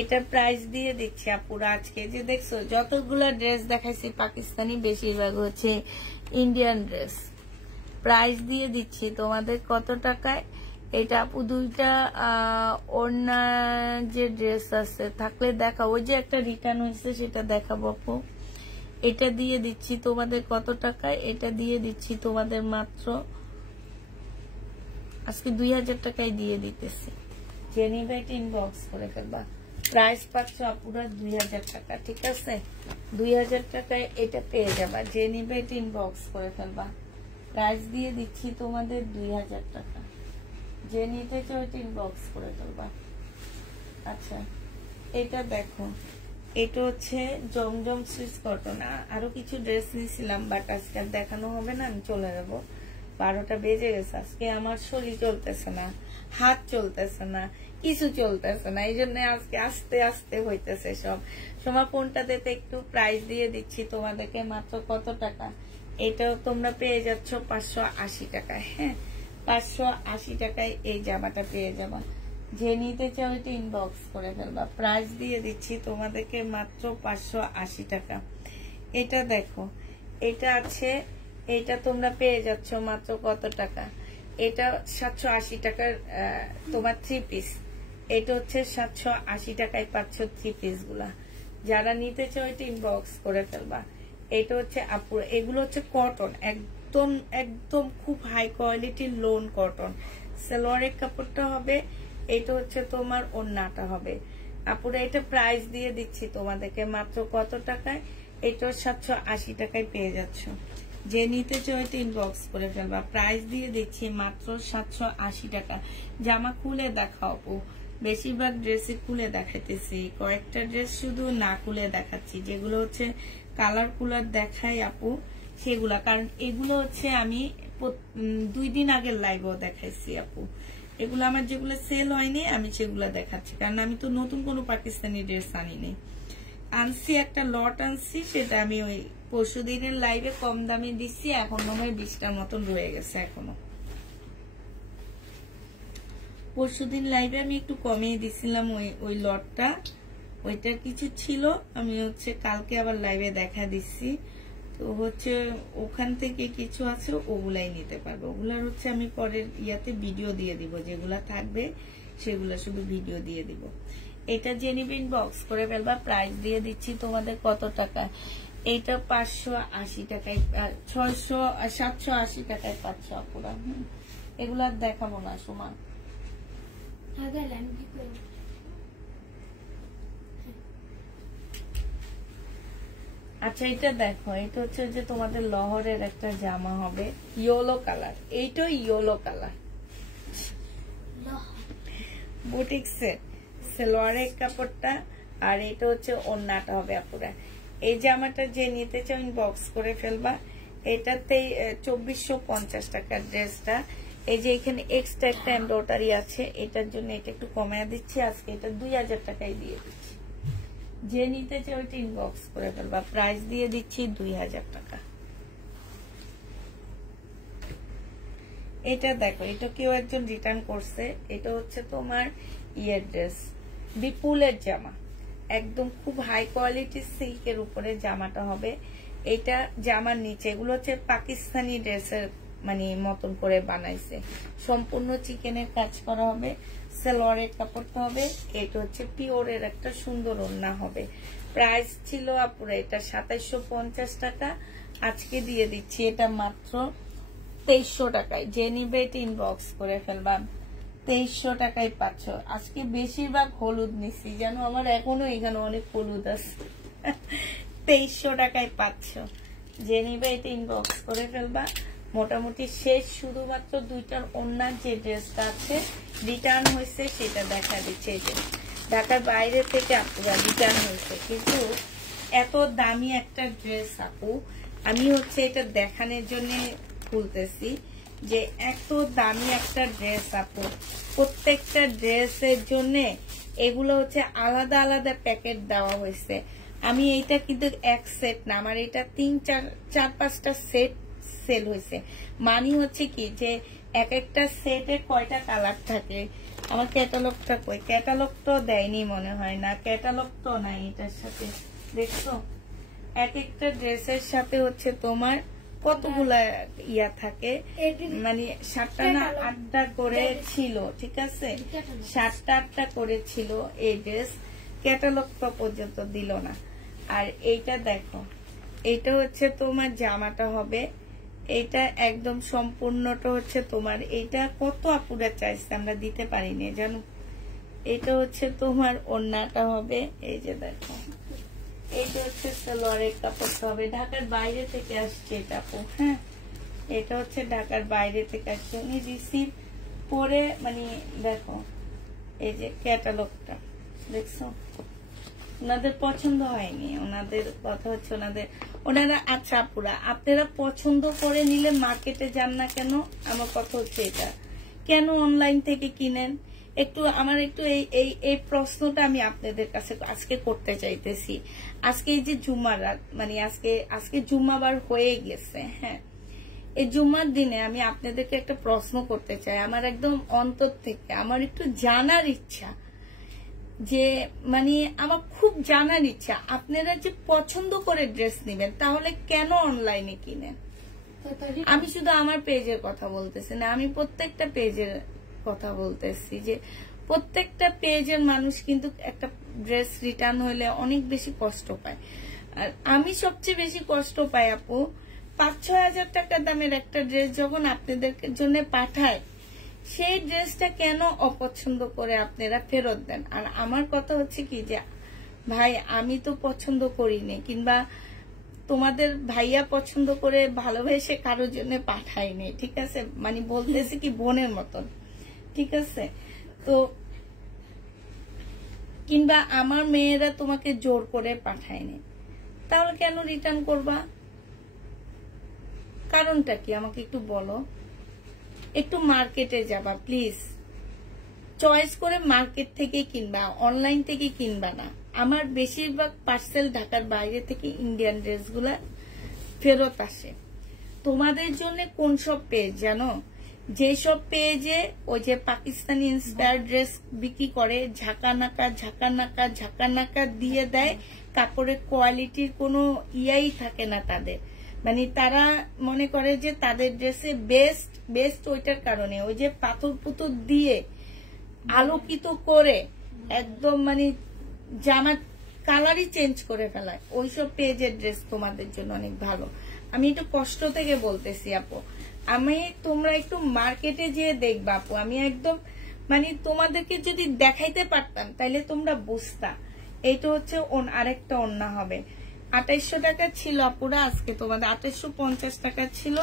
এটা প্রাইস দিয়ে দিচ্ছি আপুরা আজকে। যে দেখছো যতগুলা ড্রেস দেখাইছি পাকিস্তানি, বেশিরভাগ হচ্ছে ইন্ডিয়ান ড্রেস। প্রাইস দিয়ে দিচ্ছি তোমাদের কত টাকায়। এটা আপু দুইটা ওড়না যে ড্রেস আছে থাকলে দেখাবো, ওই যে একটা রিটার্ন হয়েছে সেটা দেখাবো আপু। এটা দিয়ে দিচ্ছি তোমাদের কত টাকায়, এটা দিয়ে দিচ্ছি তোমাদের মাত্র আজকে 2000 টাকায় দিয়ে দিতেছি। জেনিভাইট ইনবক্স করে ফেলবা, প্রাইস পাচ্ছ আপুরা 2000 টাকা, ঠিক আছে? 2000 টাকায় এটা পেয়ে যাবা। জেনিভাইট ইনবক্স করে ফেলবা, প্রাইস দিয়ে দিচ্ছি তোমাদের 2000 টাকা। যে নিতে চাও ইনবক্স করে ফেলবা। আচ্ছা এটা দেখো, এটা হচ্ছে জমজম সুইস কটন। আরো কিছু ড্রেস নিয়েছিলাম, বাট আজকে দেখানো হবে না, আমি চলে যাবো। 12টা বেজে গেছে, আজকে আমার শরীর চলতেছে না, হাত চলতেছে না, কিছু চলতেছে না, এই জন্য আজকে আস্তে আস্তে হইতেছে সব। সময় কোনটাতে একটু প্রাইস দিয়ে দিচ্ছি তোমাদেরকে মাত্র কত টাকা। এটাও তোমরা পেয়ে যাচ্ছ 580 টাকায়, হ্যাঁ 580 টাকায় এই জামাটা পেয়ে যাবা। যে নিতে চাও এটা ইনবক্স করে ফেলবা, প্রাইস দিয়ে দিচ্ছি তোমাদেরকে মাত্র 580 টাকা। এটা দেখো, এটা আছে, এটা তোমরা পেয়ে যাচ্ছ মাত্র কত টাকা। এটা 780 টাকার তোমার 3 পিস। এটা হচ্ছে 780 টাকায় পাচ্ছ 3 পিস গুলা। যারা নিতে চাও এটা ইনবক্স করে ফেলবা। এটা হচ্ছে আপুর, এগুলো হচ্ছে কটন, একদম একদম খুব হাই কোয়ালিটির লোন কটন। সালোয়ারের কাপড়টা হবে, এটা হচ্ছে তোমার ওড়নাটা হবে। আপুরা এটা প্রাইস দিয়ে দিচ্ছি তোমাদেরকে মাত্র কত টাকায়, এটা 780 টাকায় পেয়ে যাচ্ছ। যে নিতে চাও এটা ইনবক্স করে ফেলবা, প্রাইস দিয়ে দিচ্ছি মাত্র 780 টাকা। জামা খুলে দেখাও আপু, বেশিরভাগ ড্রেসে খুলে দেখাইতেছি, কয়েকটা ড্রেস শুধু না খুলে দেখাচ্ছি, যেগুলো হচ্ছে কালার কুলার দেখাই আপু সেগুলা। কারণ এগুলো হচ্ছে আমি 2 দিন আগের লাইভও দেখাইছি আপু। এগুলো আমার যেগুলো সেল হয়নি আমি সেগুলো দেখাচ্ছি, কারণ আমি তো নতুন কোনো পাকিস্তানি ড্রেস আনিনি। আনছি একটা লট আনছি, সেটা আমি ওই পরশু দিনের লাইভে কম দামে দিচ্ছি, এখন মনে হয় 20টার মতন রয়ে গেছে এখনো। পরশুদিন লাইভে আমি একটু কমিয়ে দিছিলাম ওই লটটা, ওইটার কিছু ছিল, আমি হচ্ছে কালকে আবার লাইভে দেখা দিচ্ছি। তো হচ্ছে ওখান থেকে কিছু আছে, ওগুলাই নিতে পারবো। ওগুলার হচ্ছে আমি পরের ইয়াতে ভিডিও দিয়ে দিব, যেগুলা থাকবে সেগুলা শুধু ভিডিও দিয়ে দিব। এটা জেনিভিন বক্স করে ফেলবা, প্রাইস দিয়ে দিচ্ছি তোমাদের কত টাকা। এটা 580 টাকায়, 780 টাকায় পাচ্ছ আপুরা। এগুলা দেখাবো না সুমা। আচ্ছা এটা দেখো, এটা হচ্ছে যে তোমাদের লহরের একটা জামা হবে, ইয়েলো কালার। এইটা ইয়েলো কালার বুটিক সেট, সালোয়ারের কাপড়টা, আর এটা হচ্ছে ওড়নাটা হবে আপুরা। এই জামাটা যে নিতে চাও ইনবক্স করে ফেলবা। এটাতেই 2450 টাকার ড্রেসটা। এই যে এখানে এক্সট্রা একটা এমব্রয়ডারি আছে, এটার জন্য এটা একটু কমায় দিচ্ছি আজকে, এটা 2000 টাকায় দিয়ে দিচ্ছি। যে নিতে চাও এটা ইনবক্স করে ফেলবা, প্রাইস দিয়ে দিচ্ছি 2000 টাকা। এটা দেখো, এটা কেউ একজন রিটার্ন করছে, এটা হচ্ছে তোমার ইয়ের ড্রেস, বিপুলের জামা, একদম খুব হাই কোয়ালিটির সিল্কের উপরে জামাটা হবে। এটা জামার নিচে এগুলো হচ্ছে পাকিস্তানি ড্রেসের মানে মতন করে বানাইছে, সম্পূর্ণ চিকেনের কাজ করা হবে, সালোয়ারের কাপড়টা হবে। এটা হচ্ছে পিওরের একটা সুন্দর ওড়না হবে। প্রাইস ছিল আপুরা এটা 2750 টাকা, আজকে দিয়ে দিচ্ছি এটা মাত্র 2300 টাকায়। যে নিবে এটা ইনবক্স করে ফেলবা, 2300 টাকায় পাচ্ছ। আজকে বেশিরভাগ হলুদ নিচ্ছি, যেন আমার এখনো এখানে অনেক হলুদ আছে। 2300 টাকায় পাচ্ছ। যে নিবে এটা ইনবক্স করে ফেলবা। মোটামুটি শেষ, শুধুমাত্র দুইটার ওড়নার যে ড্রেসটা আছে রিটার্ন হয়েছে সেটা দেখা দিচ্ছে। এই যে ঢাকার বাইরে থেকে আপুরা রিটার্ন হয়েছে, কিন্তু এত দামি একটা ড্রেস আপু, আমি হচ্ছে এটা দেখানোর জন্য খুলতেছি যে এত দামি একটা ড্রেস আপু, প্রত্যেকটা ড্রেসের জন্য এগুলো হচ্ছে আলাদা আলাদা প্যাকেট দেওয়া হয়েছে। আমি এইটা কিন্তু এক সেট না, আমার এটা 3-4-5টা সেট সেল হয়েছে। মানে হচ্ছে কি যে এক একটা সেটে কয়টা কালার থাকে। আমার ক্যাটালগটা কই, ক্যাটালগ তো দেয়নি মনে হয়, না ক্যাটালগ তো নাই এটার সাথে। দেখছো এক একটা ড্রেসের সাথে হচ্ছে তোমার কতগুলা ইয়া থাকে, মানে 7টা না 8টা করে ছিল, ঠিক আছে 7টা 8টা করে ছিল এই ড্রেস। ক্যাটালগ তো পর্যন্ত দিল না। আর এইটা দেখো, এইটা হচ্ছে তোমার জামাটা হবে, এইটা একদম সম্পূর্ণটা হচ্ছে তোমার, এইটা কত আপুরা চাইছে আমরা দিতে পারিনি জানো। এটা হচ্ছে তোমার ওড়নাটা হবে, এই যে দেখো এইটা হচ্ছে সালোয়ারের কাপড়টা হবে, ঢাকার বাইরে থেকে আসছে এটা আপু। হ্যাঁ এটা হচ্ছে ঢাকার বাইরে থেকে আসছে, উনি রিসিভ করে মানে দেখো এই যে ক্যাটালগটা দেখছো, ওনাদের পছন্দ হয়নি, ওনাদের কথা হচ্ছে ওনারা আচ্ছা আপুরা আপনারা পছন্দ করে নিলে মার্কেটে যান না কেন, আমার কথা হচ্ছে এটা, কেন অনলাইন থেকে কিনেন? একটু আমার একটু এই প্রশ্নটা আমি আপনাদের কাছে আজকে করতে চাইতেছি। আজকে এই যে জুম্মার রাত, মানে আজকে জুম্মাবার হয়ে গেছে, হ্যাঁ এই জুম্মার দিনে আমি আপনাদেরকে একটা প্রশ্ন করতে চাই, আমার একদম অন্তর থেকে, আমার একটু জানার ইচ্ছা, যে মানে আমার খুব জানার ইচ্ছা, আপনারা যে পছন্দ করে ড্রেস নেবেন তাহলে কেন অনলাইনে কিনেন? আমি শুধু আমার পেজের কথা বলতেছি না, আমি প্রত্যেকটা পেজের কথা বলতেছি, যে প্রত্যেকটা পেজের মানুষ কিন্তু একটা ড্রেস রিটার্ন হইলে অনেক বেশি কষ্ট পায়। আর আমি সবচেয়ে বেশি কষ্ট পাই আপু 5-6 হাজার টাকা দামের একটা ড্রেস যখন আপনাদের জন্য পাঠায়, সেই ড্রেসটা কেন অপছন্দ করে আপনারা ফেরত দেন? আর আমার কথা হচ্ছে কি যে ভাই আমি তো পছন্দ করিনি, কিংবা তোমাদের ভাইয়া পছন্দ করে ভালোবেসে কারোর জন্য পাঠায়নি, ঠিক আছে, মানে বলতেছি কি বোনের মতন, ঠিক আছে, তো কিংবা আমার মেয়েরা তোমাকে জোর করে পাঠায়নি, তাহলে কেন রিটার্ন করবা? কারণটা কি আমাকে একটু বলো। একটু মার্কেটে যাবা প্লিজ, চয়েস করে মার্কেট থেকে কিনবা, অনলাইন থেকে কিনবা না। আমার বেশিরভাগ পার্সেল ঢাকার বাইরে থেকে ইন্ডিয়ান ড্রেসগুলা ফেরত আসে। তোমাদের জন্য কোন সব পেজ জানো? যেসব পেজে ওই যে পাকিস্তানি ইন্সপায়ার্ড ড্রেস বিক্রি করে, ঝাঁকা দিয়ে দেয়, কাপড়ের কোয়ালিটির কোনো ইয়াই থাকে না তাদের, মানে তারা মনে করে যে তাদের ড্রেসে বেস্ট ওইটার কারণে ওই যে পাথর পুতর দিয়ে আলোকিত করে একদম মানে জামার কালারই চেঞ্জ করে ফেলায়, ওইসব পেজের ড্রেস তোমাদের জন্য অনেক ভালো। আমি একটু কষ্ট থেকে বলতেছি আপু, তোমরা একটু মার্কেটে যেয়ে দেখবা আপু, আমি একদম মানে তোমাদেরকে যদি দেখাইতে পারতাম তাইলে তোমরা বুঝতা। এইটা হচ্ছে আরেকটা ওড়না হবে, 2800 টাকা ছিল আপুরা, আজকে তোমাদের 2850 টাকা ছিল,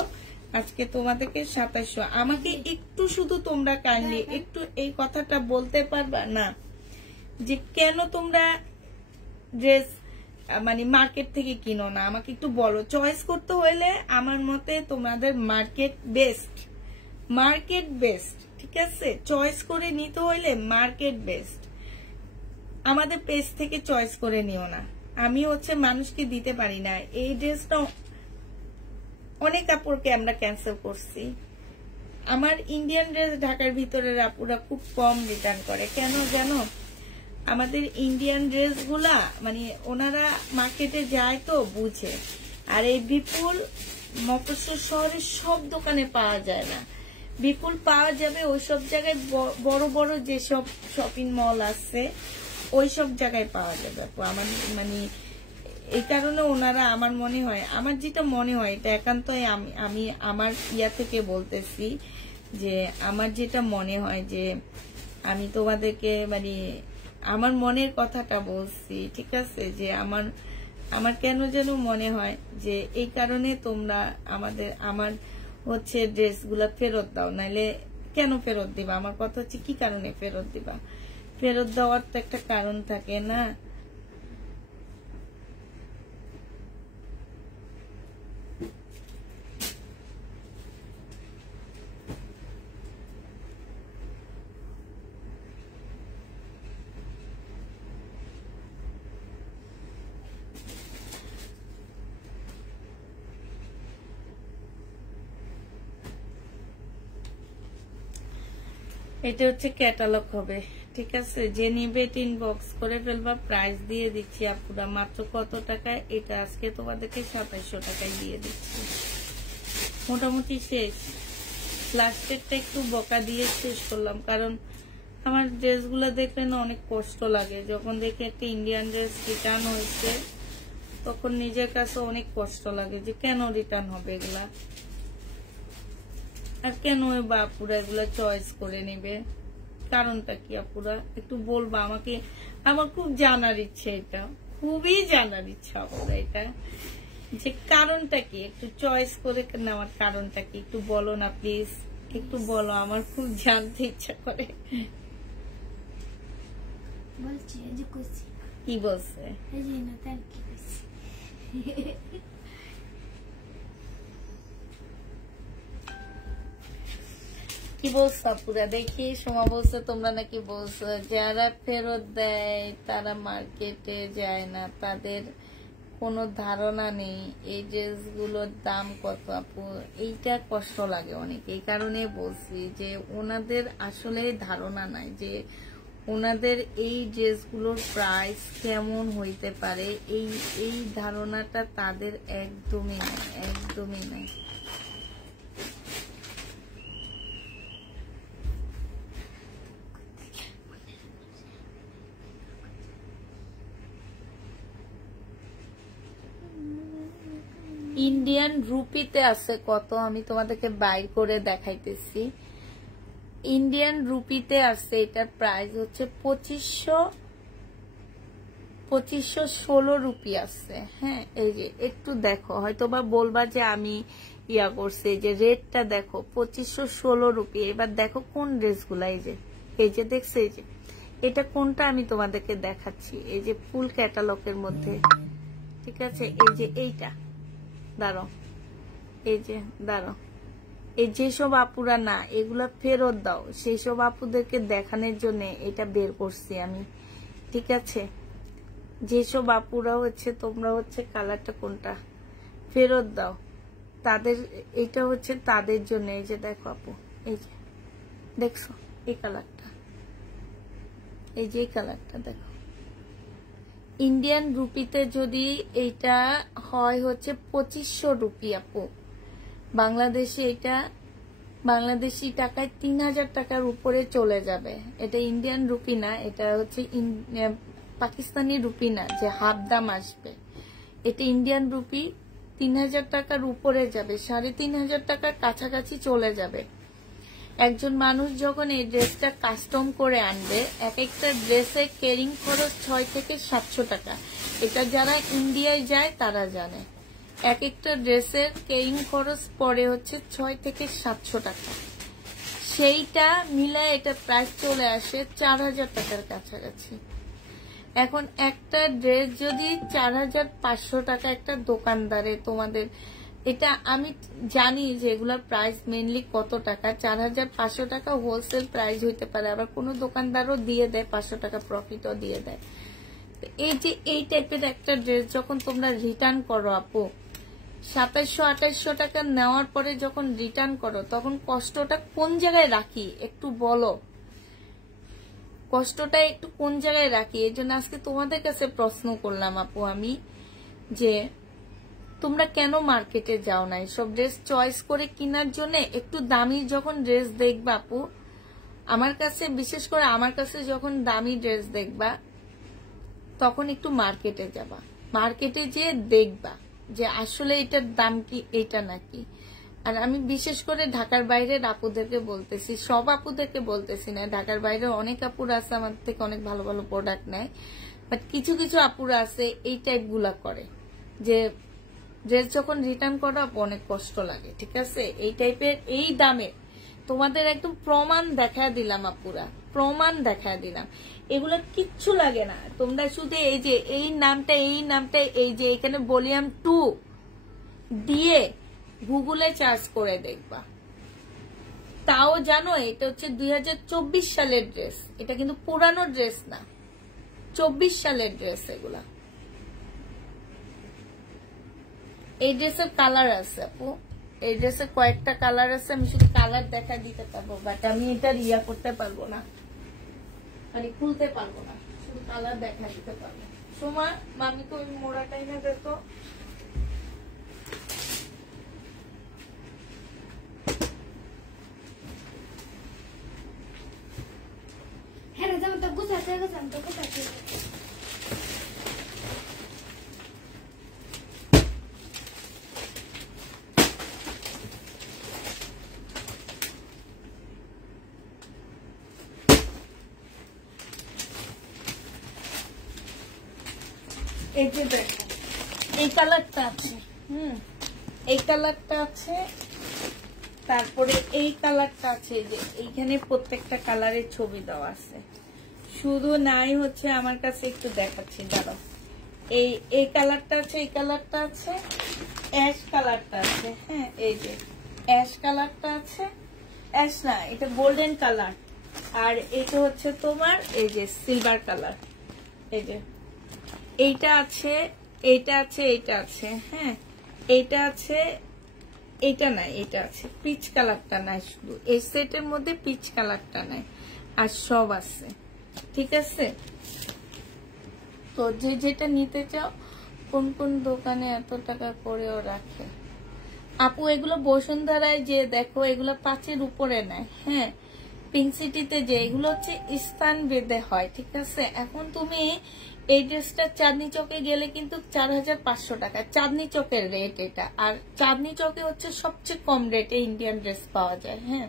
আজকে তোমাদেরকে 2700। আমাকে একটু শুধু তোমরা কাইন্ডলি একটু এই কথাটা বলতে পারবা না যে কেন তোমরা ড্রেস মানে মার্কেট থেকে কিনো না? আমাকে একটু বলো। চয়েস করতে হইলে আমার মতে তোমাদের মার্কেট বেস্ট, ঠিক আছে, চয়েস করে নিতে হইলে মার্কেট বেস্ট। আমাদের পেজ থেকে চয়েস করে নিও না। আমি হচ্ছে মানুষকে দিতে পারি না এই ড্রেসটা, অনেক কাপড়কে আমরা ক্যান্সেল করছি। আমার ইন্ডিয়ান ড্রেস ঢাকার ভিতরের আপুরা খুব কম রিটার্ন করে, কেন জানো? আমাদের ইন্ডিয়ান ড্রেসগুলা মানে ওনারা মার্কেটে যায় তো বুঝে, আর এই বিপুল মফস্বল শহরের সব দোকানে পাওয়া যায় না। বিপুল পাওয়া যাবে ওই সব জায়গায়, বড় বড় যেসব শপিং মল আছে ওই সব জায়গায় পাওয়া যাবে আপু। আমার মানে এই কারণে ওনারা, আমার মনে হয়, আমার যেটা মনে হয় এটা একান্তই আমি আমার ইয়া থেকে বলতেছি, যে আমার যেটা মনে হয় যে আমি তোমাদেরকে মানে আমার মনের কথাটা বলছি, ঠিক আছে, যে আমার কেন যেন মনে হয় যে এই কারণে তোমরা আমার হচ্ছে ড্রেসগুলা ফেরত দাও, নাইলে কেন ফেরত দিবা? আমার কথা হচ্ছে কি কারণে ফেরত দিবা? ফেরত দেওয়ার তো একটা কারণ থাকে না? এটা হচ্ছে ক্যাটালগ হবে, ঠিক আছে? যে নিবে ইনবক্স করে ফেলবা, প্রাইস দিয়ে দিচ্ছি আপুরা মাত্র কত টাকায়? এটা আজকে তোমাদেরকে 2700 টাকায় দিয়ে দিচ্ছি। মোটামুটি শেষ, লাস্টেরটা একটু বকা দিয়ে শেষ করলাম, কারণ আমার ড্রেসগুলো দেখলে না অনেক কষ্ট লাগে। যখন দেখি একটা ইন্ডিয়ান ড্রেস রিটার্ন হয়েছে তখন নিজের কাছে অনেক কষ্ট লাগে যে কেন রিটার্ন হবে এগুলা, আর কেন আপুরা এগুলা চয়েস করে নেবে, কারণটা কি আপুরা একটু বলবা আমাকে? আমার খুব জানার ইচ্ছে, এটা খুবই জানার ইচ্ছা আপুরা, এটা যে কারণটা কি, একটু চয়েস করে নেওয়ার কারণটা কি একটু বলো না প্লিজ, একটু বলো, আমার খুব জানতে ইচ্ছা করে। বলছি এই যে কইছি কি বলছে? এই যে না তার কি কইছি কি বলছো আপুরা? দেখি সোমা বলছে তোমরা নাকি বলছো যারা ফেরত দেয় তারা মার্কেটে যায় না, তাদের কোনো ধারণা নেই এই ড্রেসগুলোর দাম কত। আপু এইটা কষ্ট লাগে অনেক, এই কারণে বলছি যে ওনাদের আসলে ধারণা নাই যে ওনাদের এই ড্রেসগুলোর প্রাইস কেমন হইতে পারে, এই ধারণাটা তাদের একদমই নাই, একদমই নাই। ইন্ডিয়ান রুপিতে আছে কত, আমি তোমাদেরকে বাইর করে দেখাইতেছি। ইন্ডিয়ান রুপিতে আছে, এটার প্রাইস হচ্ছে 2516 রুপি আছে। হ্যাঁ, এই যে একটু দেখো, হয়তো বা বলবা যে আমি ইয়া করছি, যে রেটটা দেখো 2516 রুপি। এবার দেখো কোন ড্রেসগুলা, এই যে দেখছো, এই যে এটা কোনটা আমি তোমাদেরকে দেখাচ্ছি, এই যে ফুল ক্যাটালগের মধ্যে, ঠিক আছে? এই যে এইটা, দাঁড়াও, এই যে দাঁড়াও, এই যেসব আপুরা না এগুলা ফেরত দাও সেই সব আপুদেরকে দেখানোর জন্য এটা বের করছি আমি, ঠিক আছে? যেসব আপুরা হচ্ছে তোমরা হচ্ছে কালারটা কোনটা ফেরত দাও, তাদের এটা হচ্ছে তাদের জন্য। এই যে দেখো আপু, এই যে দেখছো এই কালারটা, এই যে কালারটা দেখো, ইন্ডিয়ান রুপিতে যদি এইটা হয় হচ্ছে 2500 রুপি আপু, বাংলাদেশে এটা বাংলাদেশি টাকায় 3000 টাকার উপরে চলে যাবে। এটা ইন্ডিয়ান রুপি না, এটা হচ্ছে পাকিস্তানি রুপি না যে হাফ দাম আসবে, এটা ইন্ডিয়ান রুপি। 3000 টাকার উপরে যাবে, 3500 টাকার কাছাকাছি চলে যাবে। একজন মানুষ যখন এই ড্রেসটা কাস্টম করে আনবে, এক একটা ড্রেসে কেরিং খরচ 6 থেকে 700 টাকা। এটা যারা ইন্ডিয়ায় যায় তারা জানে, এক একটা ড্রেসের কেরিং খরচ পড়ে হচ্ছে 6 থেকে 700 টাকা। সেইটা মিলায় এটা প্রাইস চলে আসে 4000 টাকার কাছাকাছি। এখন একটা ড্রেস যদি 4500 টাকা একটা দোকানদারে তোমাদের, এটা আমি জানি যে এগুলোর প্রাইস মেনলি কত টাকা, 4500 টাকা হোলসেল প্রাইস হইতে পারে, আবার কোনো দোকানদারও দিয়ে দেয় 500 টাকা প্রফিটও দিয়ে দেয়। এই যে এই টাইপের একটা ড্রেস যখন তোমরা রিটার্ন করো আপু, 2700-2800 টাকা নেওয়ার পরে যখন রিটার্ন করো, তখন কষ্টটা কোন জায়গায় রাখি একটু বলো, কষ্টটা একটু কোন জায়গায় রাখি? এই জন্য আজকে তোমাদের কাছে প্রশ্ন করলাম আপু আমি, যে তোমরা কেন মার্কেটে যাও না এসব ড্রেস চয়েস করে কেনার জন্য? একটু দামি যখন ড্রেস দেখবা আপু, আমার কাছে বিশেষ করে আমার কাছে যখন দামি ড্রেস দেখবা তখন একটু মার্কেটে যাবা, মার্কেটে যেয়ে দেখবা যে আসলে এটার দাম কি, এটা নাকি। আর আমি বিশেষ করে ঢাকার বাইরের আপুদেরকে বলতেছি, সব আপুদেরকে বলতেছি না, ঢাকার বাইরে অনেক আপুরা আছে আমার থেকে অনেক ভালো ভালো প্রোডাক্ট নেয়, বাট কিছু কিছু আপুরা আছে এই টাইপ গুলা করে যে ড্রেস যখন রিটার্ন করা অনেক কষ্ট লাগে, ঠিক আছে? এই টাইপের এই দামে তোমাদের একদম প্রমাণ দেখা দিলাম আপুরা, প্রমাণ দেখা দিলাম, এগুলো কিচ্ছু লাগে না। তোমরা শুধু এই যে এই নামটা এই যে এখানে ভলিউম 2 দিয়ে গুগলে সার্চ করে দেখবা, তাও জানো এটা হচ্ছে 2024 সালের ড্রেস, এটা কিন্তু পুরানো ড্রেস না, 24 সালের ড্রেস এগুলা। এই ড্রেসের কালার আছে আপু, এই ড্রেসে কয়েকটা কালার আছে, আমি শুধু কালার দেখা দিতে পারবো, বাট আমি এটা রিয়া করতে পারবো না, মানে খুলতে পারবো না, শুধু কালার দেখা দিতে পারবো। সময় মামি তো ওই মোড়াটাই না দেখো, হ্যাঁ যেমন তো গুছাতে গুছাতে গুছাতে এই যে দেখো এই কালারটা আছে, এই কালারটা আছে, তারপরে এই কালারটা আছে, যে এইখানে প্রত্যেকটা কালারের ছবি দেওয়া আছে। শুধু নাই হচ্ছে আমার কাছে, একটু দেখাচ্ছি দাঁড়াও, এই কালারটা আছে, এই কালারটা আছে, অ্যাশ কালারটা আছে, হ্যাঁ এই যে অ্যাশ কালারটা আছে, অ্যাশ না এটা গোল্ডেন কালার, আর এটা হচ্ছে তোমার এই যে সিলভার কালার, এই যে এইটা আছে, এইটা আছে, এইটা আছে, হ্যাঁ এইটা আছে, এইটা নাই, এটা আছে, পিচ কালারটা নাই, শুধু এই সেটের মধ্যে পিচ কালারটা নাই, আর সব আছে, ঠিক আছে। তো যে যেটা নিতে চাও, কোন কোন দোকানে এত টাকা করেও রাখে আপু, এগুলো বসুন্ধরায় যে দেখো এগুলো 5-এর উপরে নেয়, হ্যাঁ পিঙ্ক সিটিতে যে এগুলো হচ্ছে স্থান ভেদে হয়, ঠিক আছে। এখন তুমি এই ড্রেসটা চাঁদনি চকে গেলে কিন্তু 4500 টাকা চাঁদনি চকের রেট এটা, আর চাঁদনি চকে হচ্ছে সবচেয়ে কম রেটে ইন্ডিয়ান ড্রেস পাওয়া যায়, হ্যাঁ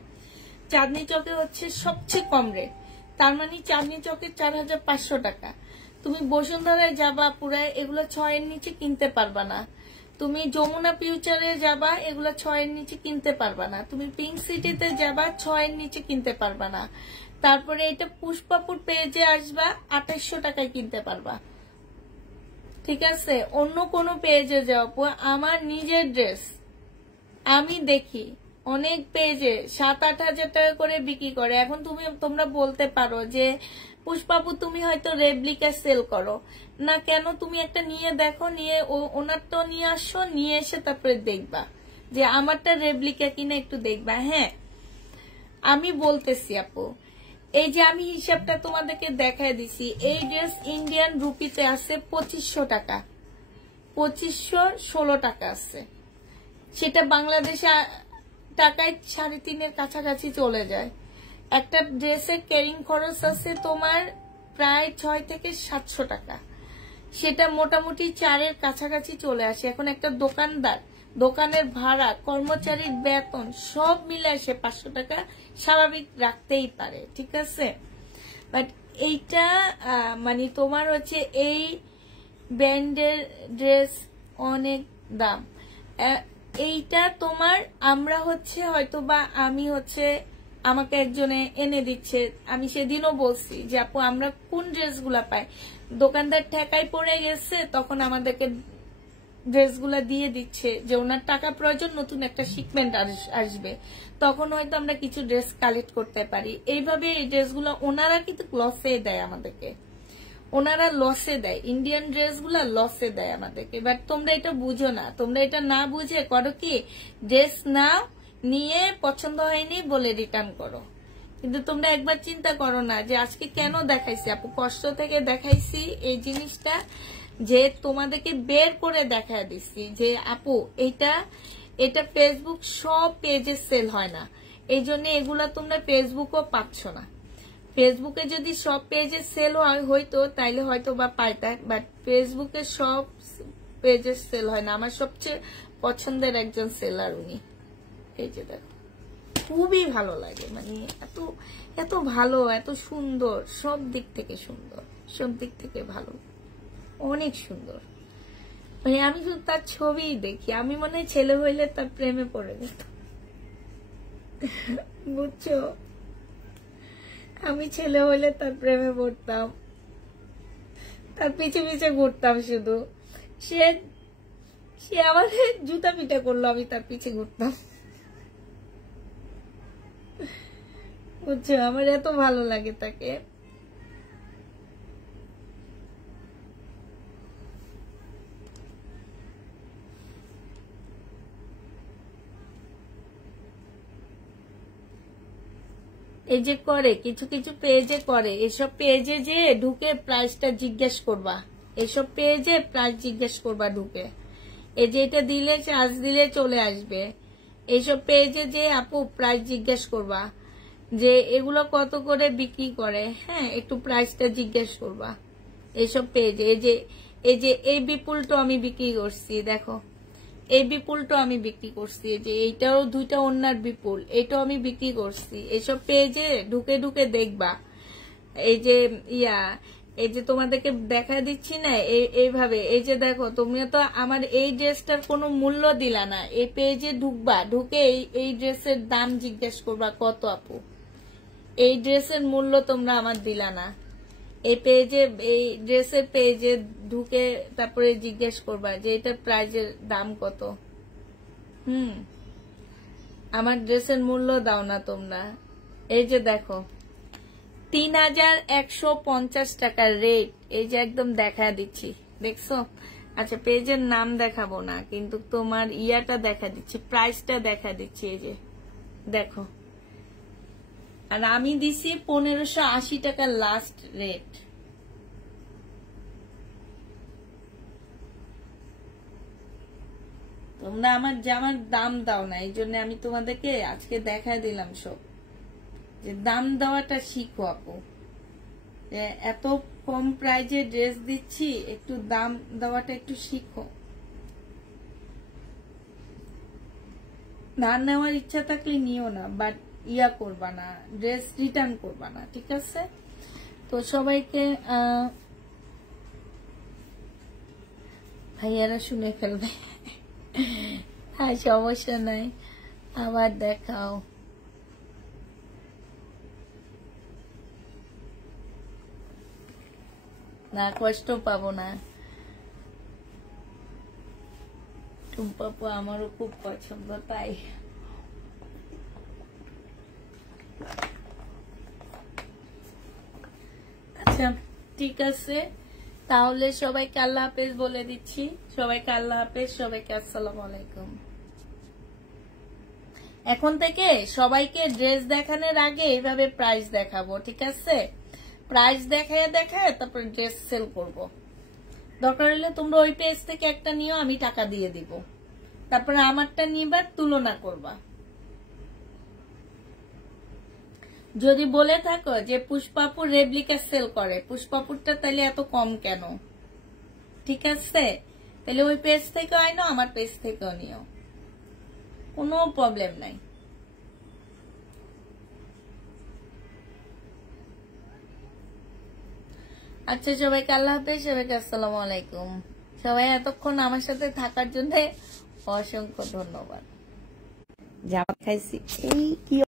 চাঁদনি চকে হচ্ছে সবচেয়ে কম রেট, তার মানে চাঁদনি চকে 4500 টাকা। তুমি বসুন্ধরায় যাবা পুরায় এগুলো 6-এর নিচে কিনতে পারবা না, তুমি যমুনা ফিউচারে যাবা এগুলো 6-এর নিচে কিনতে পারবা না, তুমি পিঙ্ক সিটিতে যাবা 6-এর নিচে কিনতে পারবা না, তারপরে এটা পুষ্পাপুর পেজে আসবা 2800 টাকায় কিনতে পারবা, ঠিক আছে। অন্য কোনো পেজে যাও, আমার নিজের ড্রেস আমি দেখি অনেক পেজে 7-8 হাজার টাকা করে বিক্রি করে। এখন তোমরা বলতে পারো যে পুষ্পাপু তুমি হয়তো রেপ্লিকা সেল করো না, কেন তুমি একটা নিয়ে দেখো, নিয়ে ওনারটা নিয়ে আসো, নিয়ে এসে তারপরে দেখবা যে আমারটা রেপ্লিকা কিনা, একটু দেখবা। হ্যাঁ আমি বলতেছি আপু, এই যে আমি হিসাবটা তোমাদেরকে দেখায় দিছি, এই ড্রেস ইন্ডিয়ান রুপিতে আছে 2500 টাকা, 2516 টাকা আছে, সেটা বাংলাদেশে টাকায় 3.5-এর কাছাকাছি চলে যায়। একটা ড্রেসের ক্যারিং খরচ আছে তোমার প্রায় 600 থেকে 700 টাকা, সেটা মোটামুটি 4-এর কাছাকাছি চলে আসে। এখন একটা দোকানদার, দোকানের ভাড়া, কর্মচারীর বেতন সব মিলে আসে 500 টাকা স্বাভাবিক রাখতেই পারে, ঠিক আছে। বাট এইটা মানে তোমার হচ্ছে এই ব্র্যান্ডের ড্রেস অনেক দাম, এইটা তোমার আমরা হচ্ছে হয়তো বা আমি হচ্ছে আমাকে একজনে এনে দিচ্ছে, আমি সেদিনও বলছি যে আপু আমরা কোন ড্রেসগুলা পাই, দোকানদার ঠেকায় পড়ে গেছে, তখন আমাদেরকে ড্রেসগুলা দিয়ে দিচ্ছে যে ওনার টাকা প্রয়োজন, নতুন একটা শিপমেন্ট আসবে, তখন হয়তো আমরা কিছু ড্রেস কালেক্ট করতে পারি। এইভাবে এই ড্রেসগুলো ওনারা কিন্তু লসে দেয় আমাদেরকে, ওনারা লসে দেয়, ইন্ডিয়ান ড্রেসগুলা লসে দেয় আমাদেরকে। বাট তোমরা এটা বুঝো না, তোমরা এটা না বুঝে করো কি, ড্রেস নাও, নিয়ে পছন্দ হয়নি বলে রিটার্ন করো। কিন্তু তোমরা একবার চিন্তা করো না যে আজকে কেন দেখাইছি আপু, কষ্ট থেকে দেখাইছি এই জিনিসটা, যে তোমাদেরকে বের করে দেখা দিচ্ছি যে আপু এটা ফেসবুক সব পেজে সেল হয় না, এই জন্য এগুলা তোমরা ফেসবুকও পাচ্ছ না। ফেসবুকে যদি সব পেজে সেল হইতো তাইলে হয়তো বা পাইতা, বাট ফেসবুকে সব পেজে সেল হয় না। আমার সবচেয়ে পছন্দের একজন সেলার উনি, এই যে দেখো খুবই ভালো লাগে, মানে এত এত ভালো, এত সুন্দর, সব দিক থেকে সুন্দর, সব দিক থেকে ভালো, অনেক সুন্দর। মানে আমি শুধু তার ছবি দেখি, আমি মনে হয় ছেলে হইলে তার প্রেমে পড়ে যেত, বুঝছো, আমি ছেলে হইলে তার প্রেমে পড়তাম, তার পিছে পিছে ঘুরতাম শুধু, সে আমাদের জুতা পিটা করলো, আমি তার পিছে ঘুরতাম, বুঝছো, আমার এত ভালো লাগে তাকে। এই যে করে কিছু কিছু পেজে করে, এসব পেজে যে ঢুকে প্রাইসটা জিজ্ঞেস করবা, এসব পেজে প্রাইস জিজ্ঞেস করবা ঢুকে। এই যে এটা দিলে চার্জ দিলে চলে আসবে, এইসব পেজে যে আপু প্রাইস জিজ্ঞেস করবা যে এগুলো কত করে বিক্রি করে, হ্যাঁ একটু প্রাইসটা জিজ্ঞেস করবা এইসব পেজে। এই বিপুলটা আমি বিক্রি করছি, দেখো এই বিপুলটা আমি বিক্রি করছি, যে এইটাও 2টা ওন্নার বিপুল, এটাও আমি বিক্রি করছি। এইসব পেজে ঢুকে ঢুকে দেখবা। এই যে এই যে তোমাদেরকে দেখা দিচ্ছি না এইভাবে, এই যে দেখো তুমি তো আমার এই ড্রেসটার কোনো মূল্য দিলা না, এই পেজে ঢুকবা, ঢুকে এই ড্রেসের দাম জিজ্ঞেস করবা কত আপু, এই ড্রেসের মূল্য তোমরা আমার দিলা না। এই পেজে এই ড্রেসের পেজে ঢুকে তারপরে জিজ্ঞেস করবা যে এটার প্রাইজের দাম কত। আমার ড্রেসের মূল্য দাও না তোমরা। এই যে দেখো 3150 টাকার রেট, এই যে একদম দেখা দিচ্ছি, দেখছো? আচ্ছা পেজের নাম দেখাবো না, কিন্তু তোমার ইয়াটা দেখা দিচ্ছি, প্রাইসটা দেখা দিচ্ছি। এই যে দেখো, আর আমি দিছি 1580 টাকার লাস্ট রেট। তোমরা আমার জামার দাম দাও না, এই জন্য আমি তোমাদেরকে আজকে দেখা দিলাম সব, যে দাম দেওয়াটা শিখো আপু। এত কম প্রাইজে ড্রেস দিচ্ছি, একটু দাম দেওয়াটা একটু শিখো। না নেওয়ার ইচ্ছা থাকলে নিও না, বাট করবা না, ড্রেস রিটার্ন করবা না, ঠিক আছে? তো সবাইকে ভাইয়ারা শুনে ফেলবে, হ্যাঁ সমস্যা নাই, আবার দেখাও। না কষ্ট পাবো না, টুম্পাপু আমারও খুব পছন্দ, তাই আচ্ছা ঠিক আছে। তাহলে সবাইকে আল্লাহ হাফেজ বলে দিচ্ছি, সবাইকে আল্লাহ হাফেজ, সবাইকে আসসালামু আলাইকুম। এখন থেকে সবাইকে ড্রেস দেখানোর আগে এইভাবে প্রাইস দেখাবো, ঠিক আছে? প্রাইস দেখায় দেখায় তারপর ড্রেস সেল করব। দরকার হলে তোমরা ওই পেজ থেকে একটা নিও, আমি টাকা দিয়ে দিব, তারপরে আমারটা নিবার তুলনা করবা। যদি বলে থাকো যে পুষ্পাপুর রেপ্লিকা সেল করে, পুষ্পাপুরটা তাহলে এত কম কেন, ঠিক আছে? তাহলে ওই পেজ থেকেও আইনো, আমার পেজ থেকেও নিও, কোনো প্রবলেম নাই। আচ্ছা সবাইকে আল্লাহ হাফেজ, সবাইকে আসসালামু আলাইকুম। সবাই এতক্ষণ আমার সাথে থাকার জন্য অসংখ্য ধন্যবাদ। জামা খাইছি এই কি